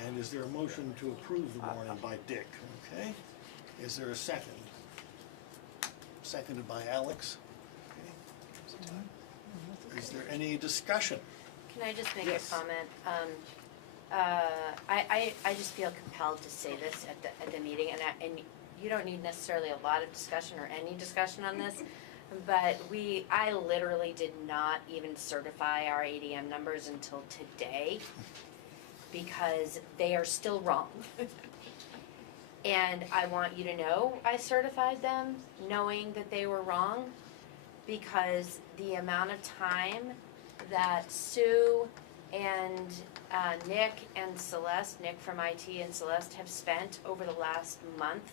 And is there a motion to approve the warning by Dick? Okay. Is there a second? Seconded by Alex. Okay. Is there any discussion? Can I just make Yes. a comment? I just feel compelled to say this at the meeting, and you don't need necessarily a lot of discussion or any discussion on this, but I literally did not even certify our ADM numbers until today because they are still wrong. And I want you to know I certified them knowing that they were wrong because the amount of time that Sue and Nick and Celeste, Nick from IT and Celeste have spent over the last month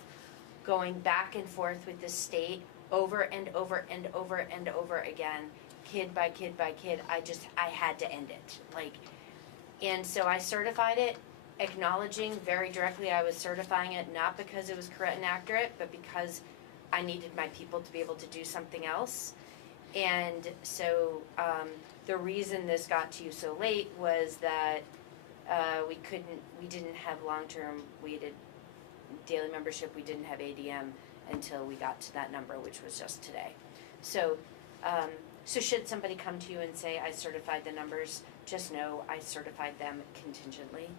going back and forth with the state over and over and over and over again, kid by kid by kid, I had to end it. And so I certified it, acknowledging very directly I was certifying it not because it was correct and accurate, but because I needed my people to be able to do something else. And so the reason this got to you so late was that we didn't have long-term, we had daily membership, we didn't have ADM until we got to that number, which was just today. So should somebody come to you and say, I certified the numbers, just know I certified them contingently.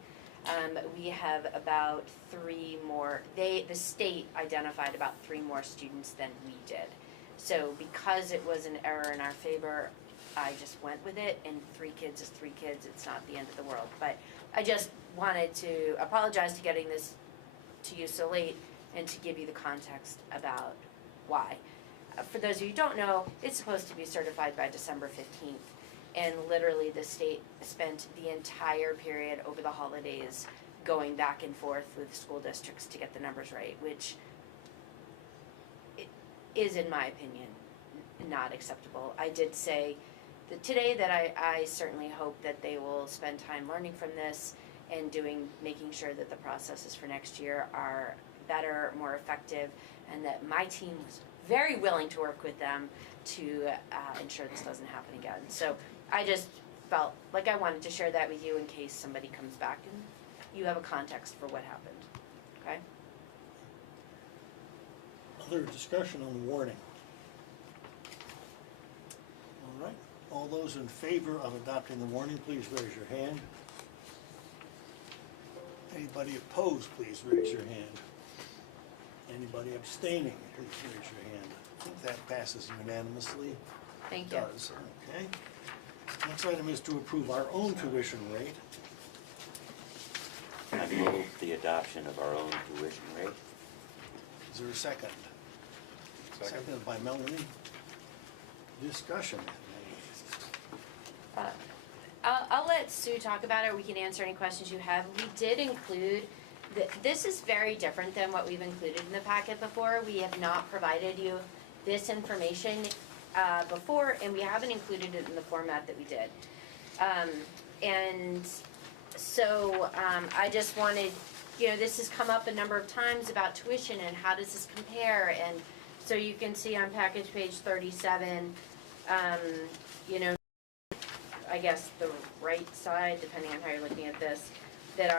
We have about 3 more, the state identified about 3 more students than we did. So because it was an error in our favor, I just went with it, and 3 kids is 3 kids, it's not the end of the world. But I just wanted to apologize to getting this to you so late and to give you the context about why. For those of you who don't know, it's supposed to be certified by December 15th. And literally the state spent the entire period over the holidays going back and forth with school districts to get the numbers right, which is, in my opinion, not acceptable. I did say that today that I certainly hope that they will spend time learning from this and making sure that the processes for next year are better, more effective, and that my team was very willing to work with them to ensure this doesn't happen again. So I just felt like I wanted to share that with you in case somebody comes back and you have a context for what happened, okay? Other discussion on the warning? All right, all those in favor of adopting the warning, please raise your hand. Anybody opposed, please raise your hand. Anybody abstaining, please raise your hand. I think that passes unanimously. Thank you. It does, okay. Next item is to approve our own tuition rate. I move the adoption of our own tuition rate. Is there a second? Second. Seconded by Melanie. Discussion. I'll let Sue talk about it, or we can answer any questions you have. We did include, this is very different than what we've included in the packet before. We have not provided you this information before, and we haven't included it in the format that we did. And so I just wanted, this has come up a number of times about tuition and how does this compare, and so you can see on package page 37, I guess the right side, depending on how you're looking at this, that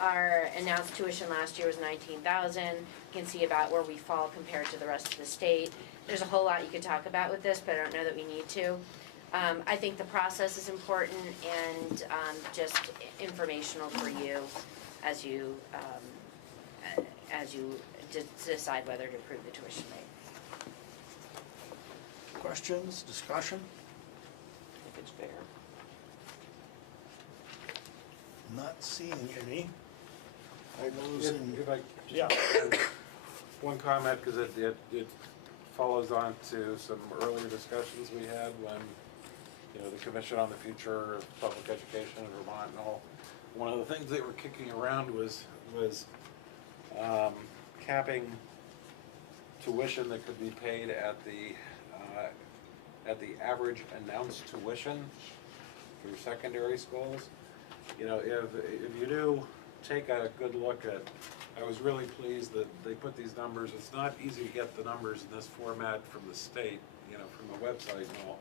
our announced tuition last year was $19,000. You can see about where we fall compared to the rest of the state. There's a whole lot you could talk about with this, but I don't know that we need to. I think the process is important and just informational for you as you decide whether to approve the tuition rate. Questions, discussion? If it's fair. Not seeing any. All those in, If I, yeah, one comment, because it follows on to some earlier discussions we had when, the Commission on the Future of Public Education in Vermont and all. One of the things they were kicking around was capping tuition that could be paid at the average announced tuition through secondary schools. If you do take a good look at, I was really pleased that they put these numbers. It's not easy to get the numbers in this format from the state, from the website and all.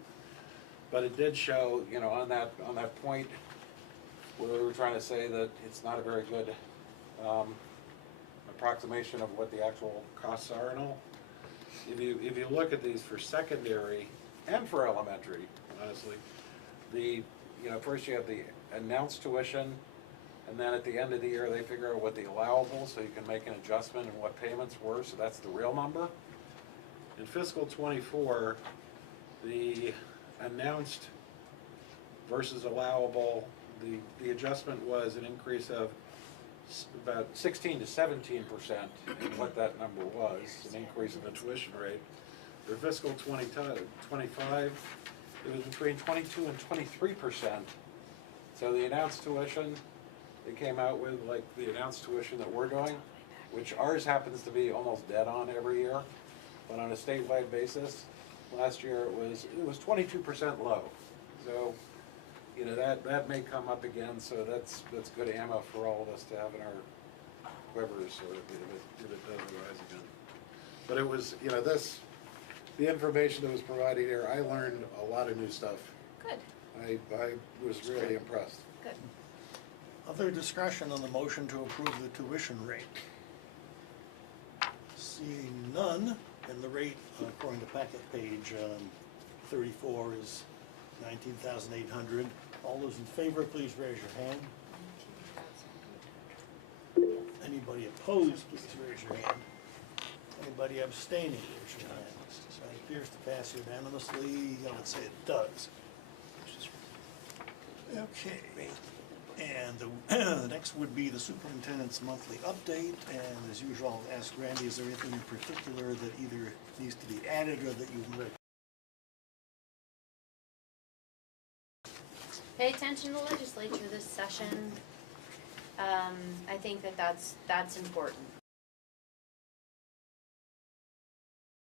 But it did show, on that point where we were trying to say that it's not a very good approximation of what the actual costs are and all. If you look at these for secondary and for elementary, honestly, first you have the announced tuition, and then at the end of the year they figure out what the allowable, so you can make an adjustment in what payments were, so that's the real number. In fiscal ~24, the announced versus allowable, the adjustment was an increase of about 16 to 17% in what that number was, an increase in the tuition rate. For fiscal '25, it was between 22 and 23%. So the announced tuition, it came out with like the announced tuition that we're doing, which ours happens to be almost dead on every year, but on a statewide basis, last year it was 22% low. So, that may come up again, so that's good ammo for all of us to have in our quivers, so if it does arise again. But it was, the information that was provided here, I learned a lot of new stuff. Good. I was really impressed. Good. other discussion on the motion to approve the tuition rate? Seeing none, and the rate according to packet page 34 is $19,800. All those in favor, please raise your hand. Anybody opposed, please raise your hand. Anybody abstaining, raise your hand. So it appears to pass unanimously. I would say it does. Okay. And the next would be the superintendent's monthly update. And as usual, I'll ask Randy, is there anything in particular that either needs to be added or that you would Pay attention to the legislature this session. I think that's important.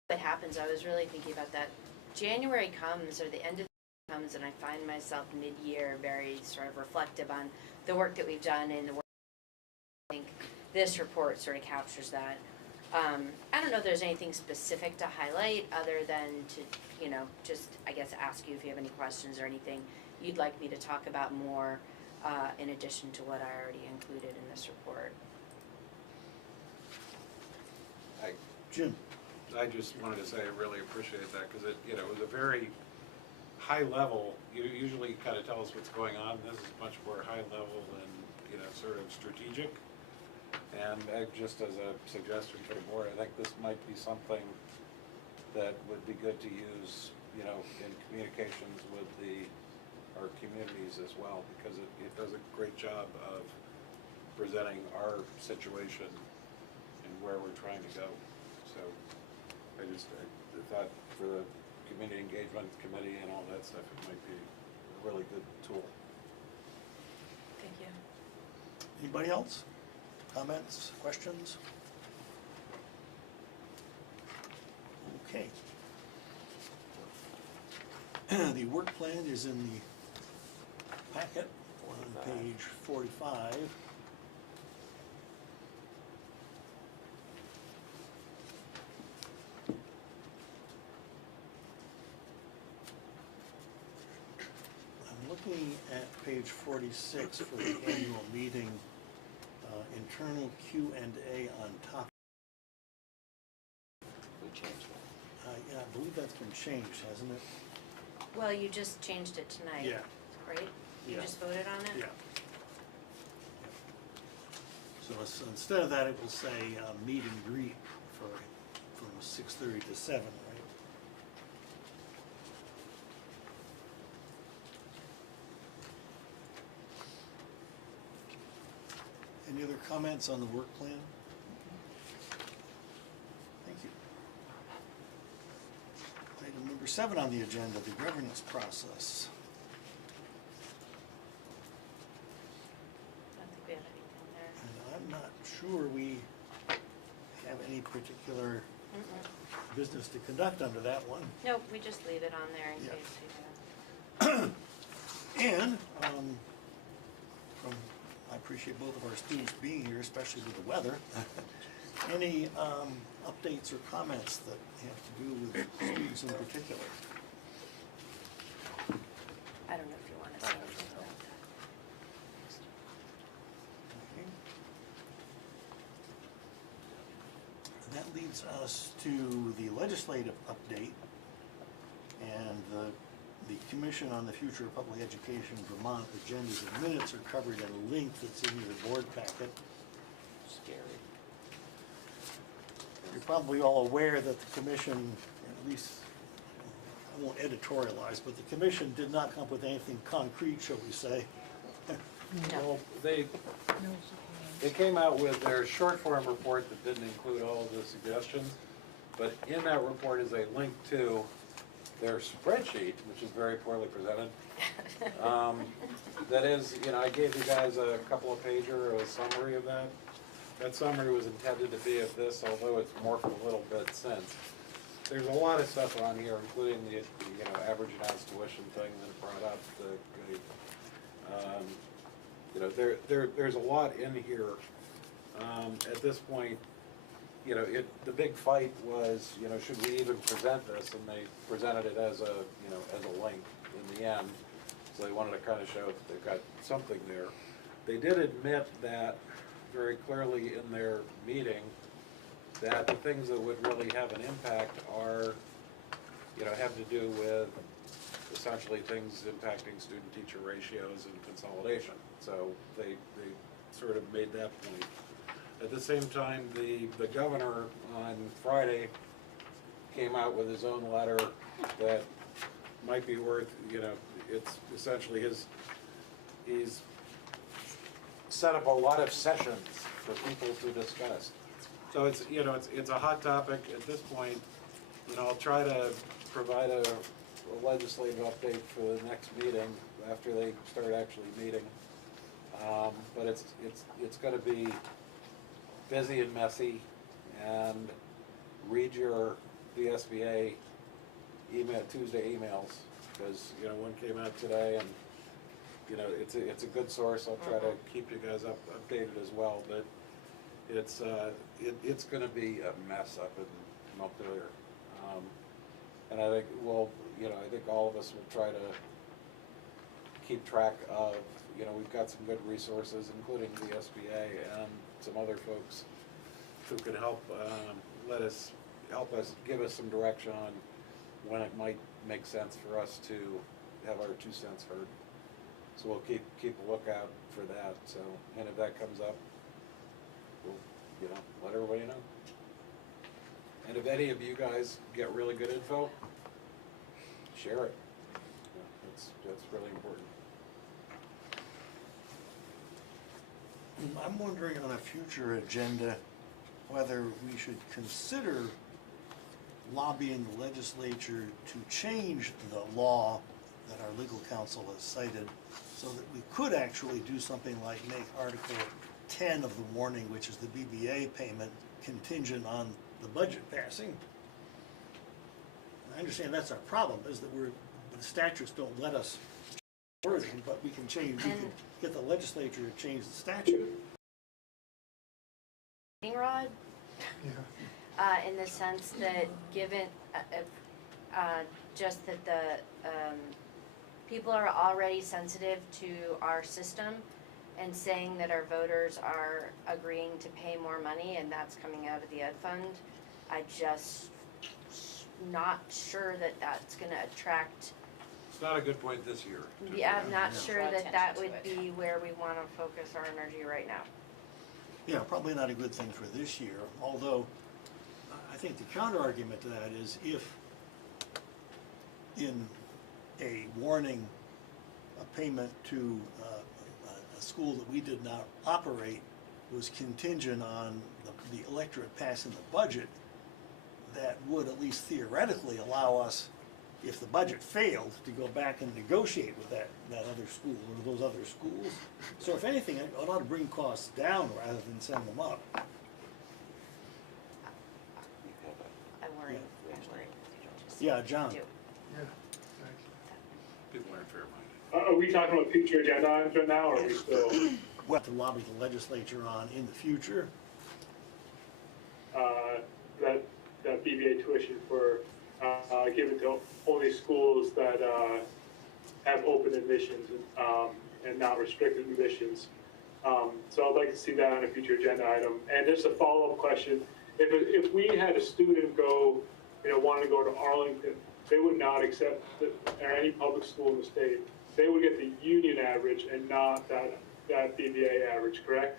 What happens, I was really thinking about that. January comes, or the end of the year comes, and I find myself mid-year very sort of reflective on the work that we've done and the work I think this report sort of captures that. I don't know if there's anything specific to highlight other than to, just, I guess, ask you if you have any questions or anything you'd like me to talk about more, in addition to what I already included in this report. Jim? I just wanted to say I really appreciate that, because it was a very high level. You usually kind of tell us what's going on. This is much more high level and, sort of strategic. And just as a suggestion for the board, I think this might be something that would be good to use, in communications with our communities as well, because it does a great job of presenting our situation and where we're trying to go. So I thought for the community engagement committee and all that stuff, it might be a really good tool. Thank you. Anybody else? Comments, questions? Okay. The work plan is in the packet on page 45. I'm looking at page 46 for the annual meeting. Internal Q&A on top. We changed that. Yeah, I believe that's been changed, hasn't it? Well, you just changed it tonight. Yeah. Right? You Yeah. just voted on it? Yeah. So instead of that, it will say meet and greet from 6:30 to 7, right? Any other comments on the work plan? Thank you. Item number 7 on the agenda, the governance process. I don't think we have anything there. And I'm not sure we have any particular business to conduct under that one. Nope, we just leave it on there in Yeah. case we do. And, I appreciate both of our students being here, especially with the weather. Any updates or comments that have to do with students in particular? I don't know if you want to say anything about that. Okay. That leads us to the legislative update, and the Commission on the Future of Public Education Vermont agendas and minutes are covered in a link that's in your board packet. Scary. You're probably all aware that the commission, at least, I won't editorialize, but the commission did not come up with anything concrete, shall we say. Well, they came out with their short form report that didn't include all of the suggestions, but in that report is a link to their spreadsheet, which is very poorly presented. That is, I gave you guys a couple of pager, a summary of that. That summary was intended to be of this, although it's morphed a little bit since. There's a lot of stuff on here, including the average announced tuition thing that it brought up. There's a lot in here. At this point, the big fight was, should we even present this? And they presented it as a link in the end. So they wanted to kind of show that they've got something there. They did admit that very clearly in their meeting that the things that would really have an impact are, have to do with essentially things impacting student-teacher ratios and consolidation. So they sort of made that point. At the same time, the governor on Friday came out with his own letter that might be worth, it's essentially he's set up a lot of sessions for people to discuss. So it's a hot topic at this point. I'll try to provide a legislative update for the next meeting after they start actually meeting. But it's going to be busy and messy, and read your VSBA Tuesday emails, because one came out today, and it's a good source. I'll try to keep you guys updated as well, but It's gonna be a mess up in Montpelier. And I think, well, I think all of us will try to keep track of, we've got some good resources, including the SBA and some other folks who could help, give us some direction on when it might make sense for us to have our 2 cents heard. So we'll keep a lookout for that, so, and if that comes up, we'll, let everybody know. And if any of you guys get really good info, share it. That's really important. I'm wondering on a future agenda whether we should consider lobbying the legislature to change the law that our legal counsel has cited so that we could actually do something like make Article 10 of the warning, which is the BBA payment, contingent on the budget passing. I understand that's our problem, is that the statutes don't let us wording, but we can get the legislature to change the statute. Rod, in the sense that given, just that the people are already sensitive to our system and saying that our voters are agreeing to pay more money and that's coming out of the ed fund, I just not sure that that's gonna attract. It's not a good point this year. Yeah, I'm not sure Draw that that attention would to it. be where we wanna focus our energy right now. Yeah, probably not a good thing for this year, although I think the counter argument to that is if in a warning, a payment to a school that we did not operate was contingent on the electorate passing the budget, that would at least theoretically allow us, if the budget failed, to go back and negotiate with that other school or those other schools. So if anything, it ought to bring costs down rather than send them up. I worry, Yeah. I worry. Yeah, John. Do. People aren't fair-minded. Are we talking about future agenda items right now, or are we still, We'll have to lobby the legislature on in the future. that BBA tuition for, given to only schools that, have open admissions, and not restricted admissions? So I'd like to see that on a future agenda item. And just a follow-up question, if we had a student go, wanting to go to Arlington, they would not accept or any public school in the state. They would get the union average and not that BBA average, correct?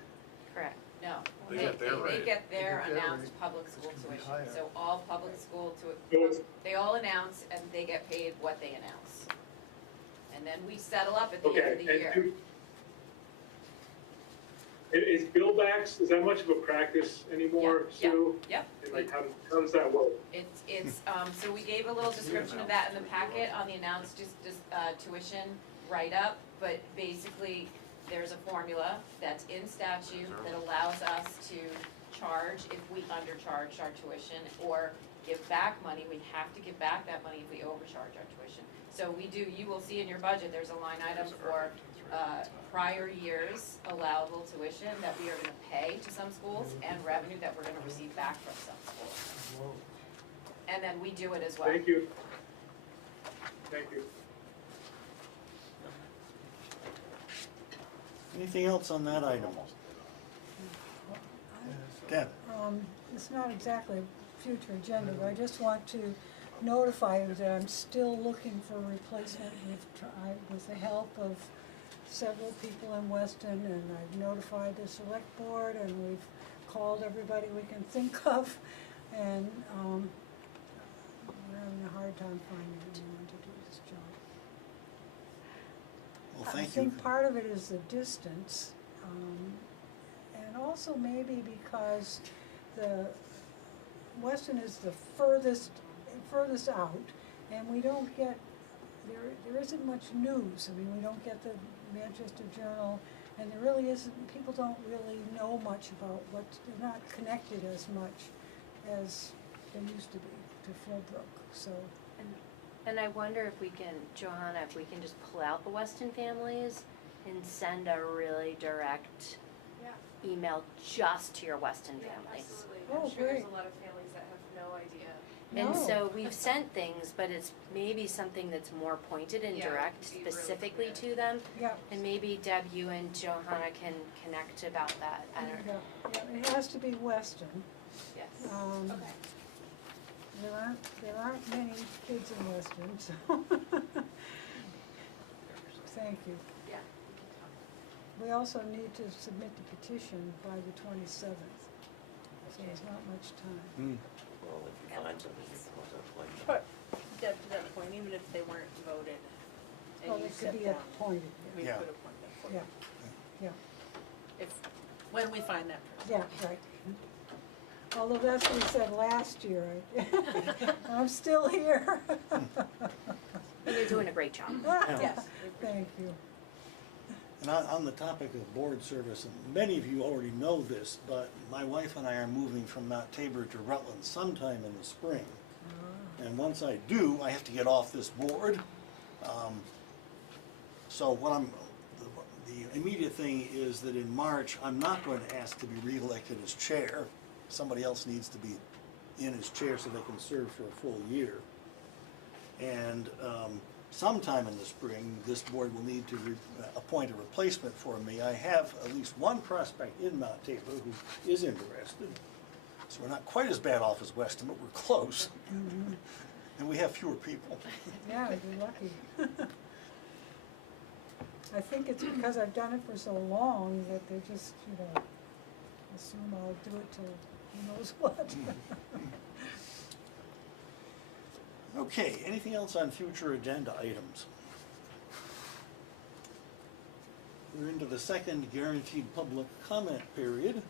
Correct. No, They get their rate. they get their They get their announced rate. public school It's gonna be tuition. higher. So all public school Yes. they all announce and they get paid what they announce. And then we settle up at the end of Okay, the year. and is billbacks, is that much of a practice anymore, Yeah, Sue? Yep. And like, how does that work? It's, so we gave a little description of that in the packet on the announced tuition write-up, but basically, there's a formula that's in statute that allows us to charge if we undercharge our tuition, or give back money, we have to give back that money if we overcharge our tuition. So you will see in your budget, there's a line item for, prior years allowable tuition that we are gonna pay to some schools, and revenue that we're gonna receive back from some schools. And then we do it as well. Thank you. Thank you. Anything else on that item? Deb? It's not exactly a future agenda, but I just want to notify you that I'm still looking for a replacement with the help of several people in Weston, and I've notified the select board, and we've called everybody we can think of, and we're having a hard time finding anyone to do this job. Well, I thank you. think part of it is the distance, and also maybe because the Weston is the furthest out, and we don't get, there isn't much news. I mean, we don't get the Manchester Journal, and there really isn't, people don't really know much about they're not connected as much as they used to be to Philbrook, so. And I wonder if we can, Johanna, if we can just pull out the Weston families and send a really direct emailed just to your Weston families. Absolutely. Oh, I'm sure there's great. a lot of families that have no idea. And No. so we've sent things, but it's maybe something that's more pointed and Yeah, direct be really specifically clear. to them. Yeah, And maybe Deb, you and Johanna can connect about that. I don't know. yeah, it has to be Weston. Yes. Okay. There aren't many kids in Weston, so. Thank you. Yeah. We also need to submit the petition by the 27th, so there's not much time. Well, if you find something, you can also point it. But, Deb, to that point, even if they weren't voted Well, and you it could stepped be down, appointed, we Yeah. could appoint them for yeah, you. yeah, If, when we find that person. yeah, right. Although that's what we said last year, I'm still here. And you're doing a great job. Yes. Thank you. And on the topic of board service, and many of you already know this, but my wife and I are moving from Mount Tabor to Rutland sometime in the spring. And once I do, I have to get off this board. So what the immediate thing is that in March, I'm not going to ask to be reelected as chair. Somebody else needs to be in his chair so they can serve for a full year. And sometime in the spring, this board will need to appoint a replacement for me. I have at least one prospect in Mount Tabor who is interested. So we're not quite as bad off as Weston, but we're close. And we have fewer people. Yeah, you're lucky. I think it's because I've done it for so long that they just, assume I'll do it till who knows what. Okay, anything else on future agenda items? We're into the second guaranteed public comment period.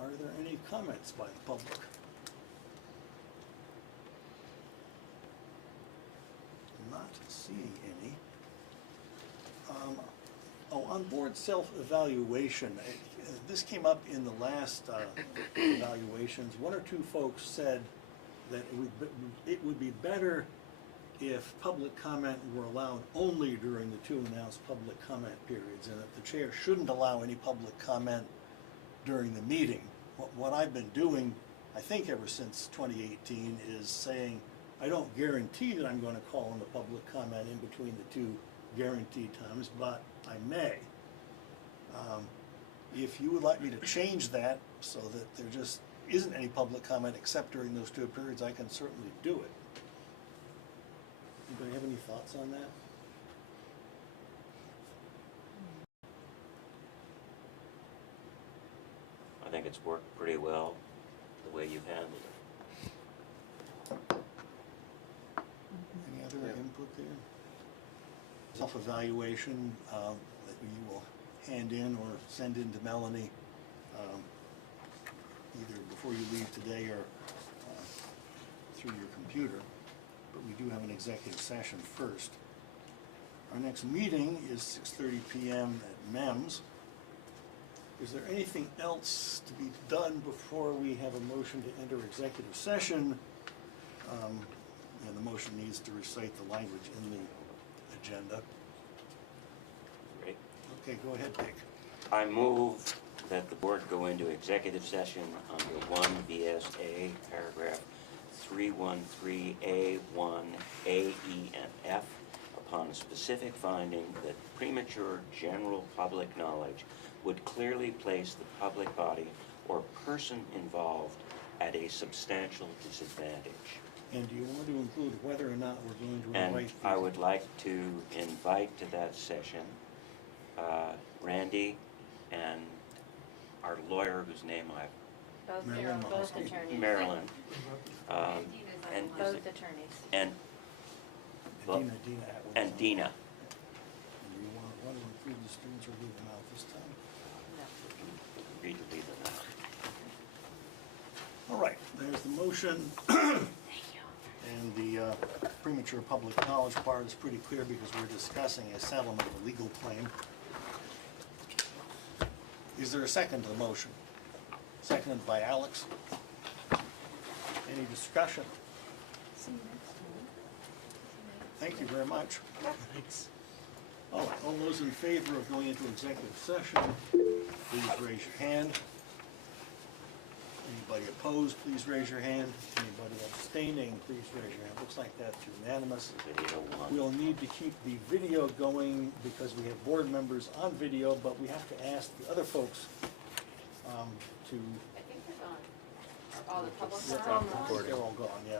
Are there any comments by the public? Not seeing any. On board self-evaluation, this came up in the last evaluations. One or two folks said that it would be better if public comment were allowed only during the two announced public comment periods, and that the chair shouldn't allow any public comment during the meeting. What I've been doing, I think ever since 2018, is saying, I don't guarantee that I'm going to call on the public comment in between the two guaranteed times, but I may. If you would like me to change that so that there just isn't any public comment except during those two periods, I can certainly do it. Anybody have any thoughts on that? I think it's worked pretty well, the way you've handled it. Any other input there? Self-evaluation that you will hand in or send in to Melanie either before you leave today or through your computer. But we do have an executive session first. Our next meeting is 6:30 p.m. at MEMS. Is there anything else to be done before we have a motion to enter executive session? And the motion needs to recite the language in the agenda. Great. Okay, go ahead, Dick. I move that the board go into executive session under 1 VSA paragraph 313A1 A, E, and F upon specific finding that premature general public knowledge would clearly place the public body or person involved at a substantial disadvantage. And do you want to include whether or not we're going to And invite? I would like to invite to that session Randy and our lawyer, whose name I've, Marilyn Both Mosby. attorneys. Marilyn. And Both attorneys. and well, Dina Atwood. and Dina. And do you want to include the students or leave them out this time? Read the lead on that. All right, there's the motion. Thank you. And the premature public knowledge part is pretty clear because we're discussing a settlement of a legal claim. Is there a second to the motion? Seconded by Alex. Any discussion? See you next time. Thank you very much. Thanks. All those in favor of going into executive session, please raise your hand. Anybody opposed, please raise your hand. Anybody abstaining, please raise your hand. Looks like that's unanimous. Video one. We'll need to keep the video going because we have board members on video, but we have to ask the other folks to. I think they're gone. Are all the public Yeah, are on the They're all gone, yeah.